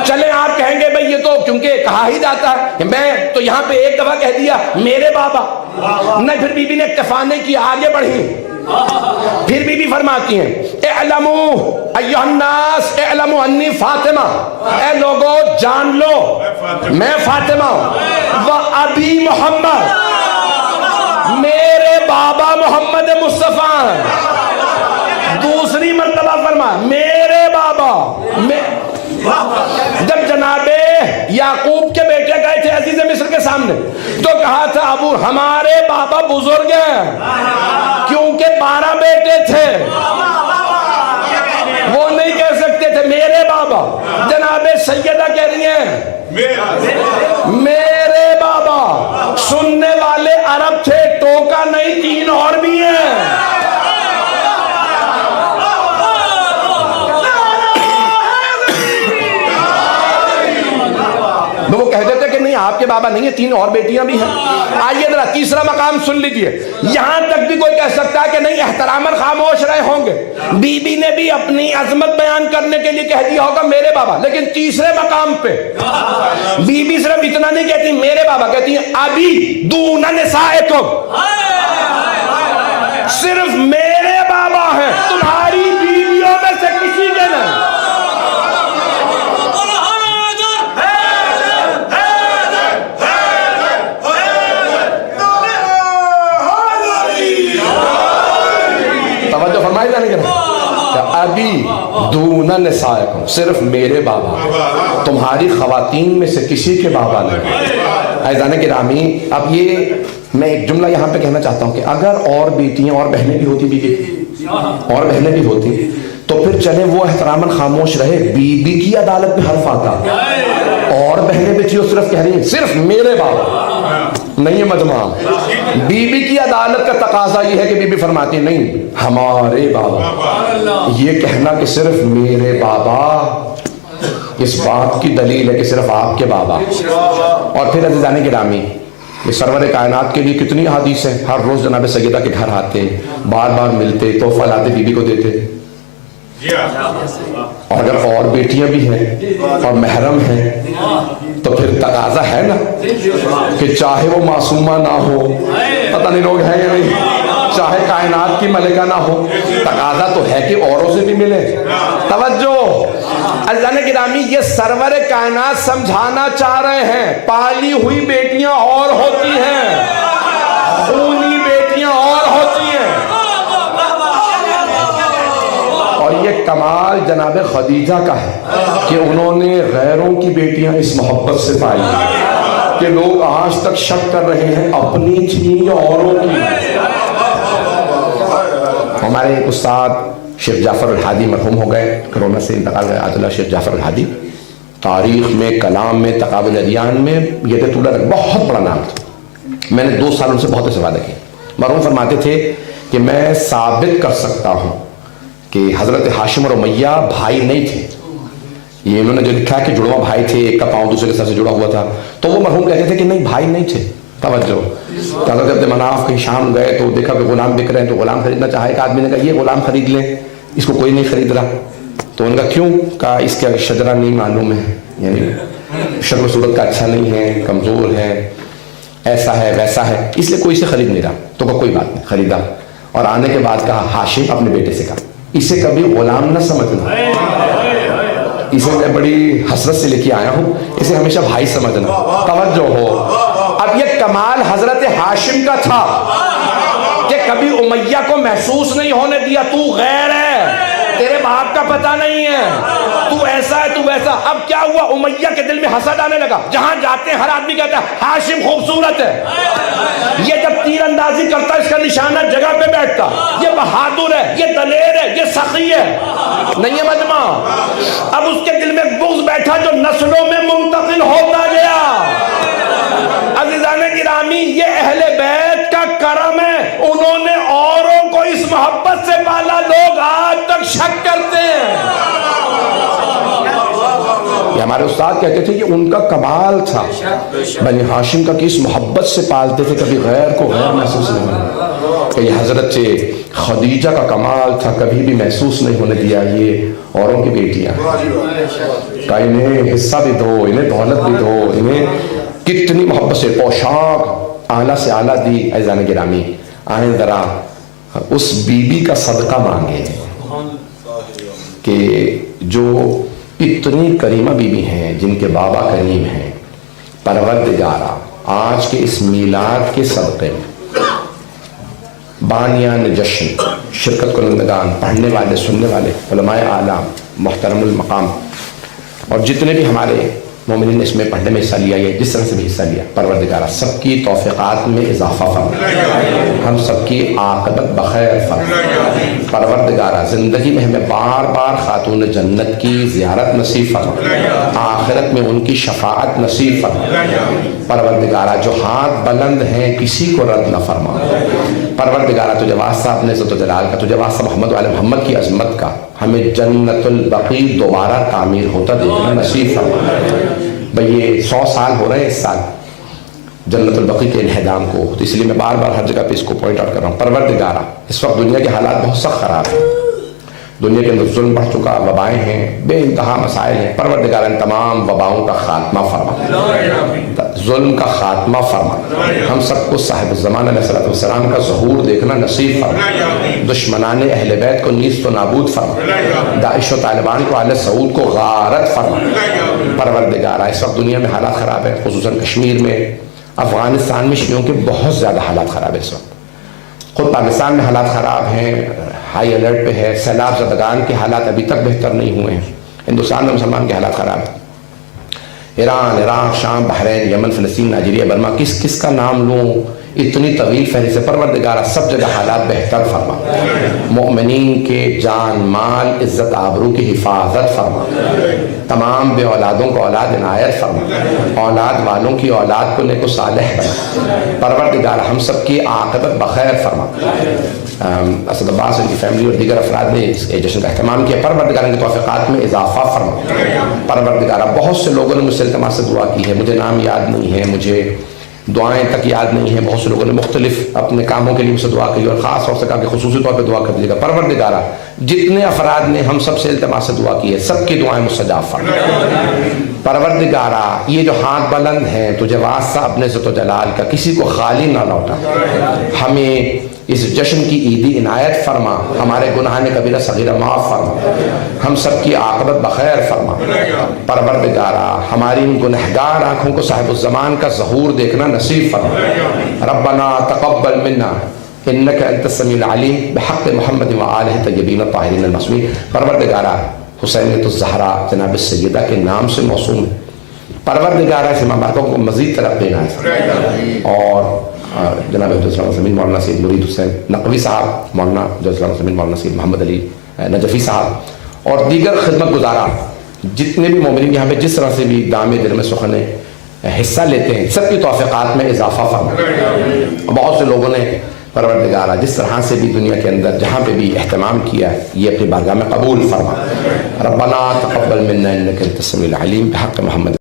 چلیں آپ کہیں گے بھئی یہ تو کیونکہ کہا ہی جاتا ہے، میں تو یہاں پہ ایک دفعہ کہہ دیا میرے بابا، نہیں، پھر بی بی نے اکتفا نہیں کیا، آگے بڑھی، پھر بی بی فرماتی ہیں اعلموا ایھا الناس اعلموا انی فاطمہ، اے لوگو جان لو میں فاطمہ ہوں، و ابی محمد، میرے بابا محمد مصطفیٰ۔ دوسری مرتبہ فرما میرے بابا۔ جب جناب یعقوب کے بیٹے گئے تھے عزیز مصر کے سامنے تو کہا تھا ابو ہمارے بابا بزرگ ہیں، کیونکہ 12 بیٹے تھے، وہ نہیں کہہ سکتے تھے میرے بابا۔ جناب سیدہ کہہ رہی ہیں میرے بابا، سننے والے عرب تھے، ٹوکا نہیں، 3 اور بھی ہیں۔ وہ کہتے تھے کہ نہیں آپ کے بابا نہیں ہیں، 3 اور بیٹیاں بھی ہیں۔ آئیے ذرا تیسرا مقام سن لیجئے۔ یہاں تک بھی کوئی کہہ سکتا ہے کہ نہیں احتراماً خاموش رہے ہوں گے، بی بی نے بھی اپنی عظمت بیان کرنے کے لیے کہہ دیا ہوگا میرے بابا، لیکن تیسرے مقام پہ بی بی صرف اتنا نہیں کہتی میرے بابا، کہتی ہیں ابی دون نسائکم، صرف میرے بابا ہیں، تمہاری بیویوں میں سے کسی کے نہیں۔ توجہ فرمائی جانے کے ابھی دون نسائکم، صرف میرے بابا، تمہاری خواتین میں سے کسی کے بابا نہیں۔ عزیزان گرامی، اب یہ میں ایک جملہ یہاں پہ کہنا چاہتا ہوں کہ اگر اور بیٹیاں اور بہنیں بھی ہوتی، اور بہنیں بھی ہوتی تو پھر چلے وہ احتراماً خاموش رہے، بی بی کی عدالت میں حرف آتا، اور بہنیں بھی تھی وہ صرف کہہ رہی ہیں صرف میرے بابا نہیں ہے مجمع۔ بی بی کی عدالت کا تقاضا یہ ہے کہ بی بی فرماتی نہیں ہمارے بابا۔ یہ کہنا کہ صرف میرے بابا اس بات کی دلیل ہے کہ صرف آپ کے بابا۔ اور پھر عزیزان گرامی، یہ سرور کائنات کے لیے کتنی حدیث ہیں، ہر روز جناب سیدہ کے گھر آتے، بار بار ملتے، تحفہ لاتے، بی بی کو دیتے۔ اور اگر اور بیٹیاں بھی ہیں اور محرم ہیں تو پھر تقاضا ہے نا کہ چاہے وہ معصومہ نہ ہو، پتہ نہیں لوگ ہیں یا نہیں، چاہے کائنات کی ملکہ نہ ہو، تقاضا تو ہے کہ اوروں سے بھی ملے۔ توجہ عزیزان گرامی، یہ سرور کائنات سمجھانا چاہ رہے ہیں پالی ہوئی بیٹیاں اور ہوتی ہیں، خونی بیٹیاں اور ہوتی ہیں۔ اور یہ کمال جناب خدیجہ کا ہے کہ انہوں نے غیروں کی بیٹیاں اس محبت سے پائی کہ لوگ آج تک شک کر رہے ہیں اپنی تھیں یا اوروں کی۔ ہمارے ایک استاد شیخ جعفر الہادی مرحوم ہو گئے، کرونا سے انتقال گئے، آیت اللہ شیخ جعفر الہادی، تاریخ میں، کلام میں، تقابل ادیان میں یہ بہت بڑا نام تھا۔ میں نے 2 سال ان سے بہت استفادہ کیا۔ مرحوم فرماتے تھے کہ میں ثابت کر سکتا ہوں کہ حضرت ہاشم اور امیہ بھائی نہیں تھے۔ یہ انہوں نے جو لکھا ہے کہ جڑواں بھائی تھے، ایک کا پاؤں دوسرے کے سر سے جڑا ہوا تھا، تو وہ مرحوم کہتے تھے کہ نہیں بھائی نہیں تھے۔ توجہ، حضرت عبد مناف کہیں شام گئے تو دیکھا کہ غلام بک رہے ہیں، تو غلام خریدنا چاہا، ایک آدمی نے کہا یہ غلام خرید لیں، اس کو کوئی نہیں خرید رہا، تو ان کا کیوں؟ کہا اس کا شجرہ نہیں معلوم ہے، یعنی شکل و صورت کا اچھا نہیں ہے، کمزور ہے، ایسا ہے ویسا ہے، اس لیے کوئی سے خرید نہیں رہا۔ تو کوئی بات نہیں، خریدا، اور آنے کے بعد کہا ہاشم اپنے بیٹے سے کہا اسے کبھی غلام نہ سمجھنا، اسے میں بڑی حسرت سے لے کے آیا ہوں، اسے ہمیشہ بھائی سمجھنا۔ توجہ ہو، اب یہ کمال حضرت ہاشم کا تھا کہ کبھی امیہ کو محسوس نہیں ہونے دیا تو غیر ہے، تیرے باپ کا پتہ نہیں ہے، تو ایسا ہے تو ویسا۔ اب کیا ہوا، امیہ کے دل میں حسد آنے لگا، جہاں جاتے ہیں ہر آدمی کہتا ہے ہاشم خوبصورت ہے، یہ جب تیر اندازی کرتا اس کا نشانہ جگہ پہ بیٹھتا، یہ بہادر ہے، یہ دلیر ہے، یہ سخی ہے، نہیں ہے مجمع۔ اب اس کے دل میں بغض بیٹھا جو نسلوں میں منتقل ہوتا گیا۔ عزیزان گرامی، یہ اہل بیت کا کرم ہے، انہوں نے اوروں کو اس محبت سے پالا، لوگ آج تک شک کرتے ہیں۔ یہ ہمارے استاد کہتے تھے کہ ان کا کمال تھا بنی ہاشم کا کہ اس محبت سے پالتے تھے، کبھی غیر کو غیر محسوس نہیں ہونا۔ کہ یہ حضرت خدیجہ کا کمال تھا، کبھی بھی محسوس نہیں ہونے دیا یہ اوروں کی بیٹیاں، کہ انہیں حصہ بھی دو، انہیں دولت بھی دو، انہیں کتنی محبت سے پوشاک اعلیٰ سے اعلیٰ دی۔ عزیزان گرامی، آئیں ذرا اس بی بی کا صدقہ مانگے کہ جو اتنی کریمہ بی بی ہیں، جن کے بابا کریم ہیں، پروردگارہ آج کے اس میلاد کے صدقے میں بانیان جشن، شرکت کنندگان، پڑھنے والے، سننے والے، علماء اعلام، محترم المقام، اور جتنے بھی ہمارے مومنین نے اس میں پڑھنے میں حصہ لیا ہے جس طرح سے بھی حصہ لیا. پروردگارہ سب کی توفیقات میں اضافہ فرما, ہم سب کی عاقبت بخیر فرما. پروردگارہ زندگی میں ہمیں بار بار خاتون جنت کی زیارت نصیب فرما, آخرت میں ان کی شفاعت نصیب فرما. پروردگارہ جو ہاتھ بلند ہیں کسی کو رد نہ فرما. پروردگارہ تجھے واسطہ اپنے عزت و جلال کا, تجھے واسطہ محمد و آل محمد کی عظمت کا, ہمیں جنت البقیع دوبارہ تعمیر ہوتا دیکھنا نصیب فرما. بھئی یہ 100 سال ہو رہے ہیں اس سال جنت البقیع کے انہدام کو, تو اس لیے میں بار بار ہر جگہ پہ اس کو پوائنٹ آؤٹ کر رہا ہوں. پروردگارہ اس وقت دنیا کے حالات بہت سخت خراب ہیں, دنیا کے اندر ظلم بڑھ چکا, وبائیں ہیں, بے انتہا مسائل ہیں. پروردگارہ ان تمام وباؤں کا خاتمہ فرما, ظلم کا خاتمہ فرما. ہم سب کو صاحب الزمان علیہ السلام کا ظہور دیکھنا نصیب فرما. دشمنان اہل بیت کو نیست و نابود فرما. داعش و طالبان کو آل سعود کو غارت فرما. پروردگارہ اس وقت دنیا میں حالات خراب ہیں, خصوصاً کشمیر میں, افغانستان میں شیعوں کے بہت زیادہ حالات خراب ہیں اس وقت. خود پاکستان میں حالات خراب ہیں, ہائی الرٹ پہ ہے. سیلاب زدگان کے حالات ابھی تک بہتر نہیں ہوئے ہیں. ہندوستان میں مسلمان کے حالات خراب ہیں. ایران, عراق, شام, بحرین, یمن, فلسطین, نائجیریا, برما, کس کا نام لوں, اتنی طویل فہرست ہے. پروردگارہ سب جگہ حالات بہتر فرما. مومنین کے جان, مال, عزت, آبرو کی حفاظت فرما. تمام بے اولادوں کو اولاد عنایت فرما. اولاد والوں کی اولاد کو نیک و صالح بنا. پروردگارہ ہم سب کی عاقبت بخیر فرما. اسد عباس ان کی فیملی اور دیگر افراد نے اس جشن کا اہتمام کیا. پروردگارہ کی توفیقات میں اضافہ فرما. پروردگارہ بہت سے لوگوں نے مجھ سے التماس سے دعا کی ہے, مجھے نام یاد نہیں ہے, مجھے دعائیں تک یاد نہیں ہیں. بہت سے لوگوں نے مختلف اپنے کاموں کے لیے مجھ سے دعا کی اور خاص طور سے کہا کہ خصوصی طور پہ دعا کر دیجیے گا. پروردگارہ جتنے افراد نے ہم سب سے التماس سے دعا کی ہے سب کی دعائیں مستجاب فرما. پروردگارہ یہ جو ہاتھ بلند ہیں تجھے واسطہ اپنے عزت و جلال کا, کسی کو خالی نہ لوٹا. ہمیں اس جشن کی عیدی عنایت فرما. ہمارے گناہان کبیرہ صغیرہ معاف فرما. ہم سب کی عاقبت بخیر فرما. پروردگارہ ہماری ان گنہگار آنکھوں کو صاحب الزمان کا ظہور دیکھنا نصیب فرما. ربنا تقبل منا انک انت السمیع العلیم بحق محمد وآلہ طیبین الطاہرین المعصومین. پروردگارہ حسینیۃ الزہرا جناب السیدہ کے نام سے موسوم ہے. پروردگارہ اس امام بارکوں کو مزید ترقی عنایت. اور جناب زمین مولانا سید مرید حسین نقوی صاحب, مولانا زمین مولانا سید محمد علی نجفی صاحب اور دیگر خدمت گزاران جتنے بھی مومنین یہاں پہ جس طرح سے بھی دام دل میں سخن حصہ لیتے ہیں سب کی توفیقات میں اضافہ فرما. بہت سے لوگوں نے پروردگارہ جس طرح سے بھی دنیا کے اندر جہاں پہ بھی اہتمام کیا یہ اپنی بارگاہ میں قبول فرما. ربنا تقبل منا انک انت السمیع العلیم بحق محمد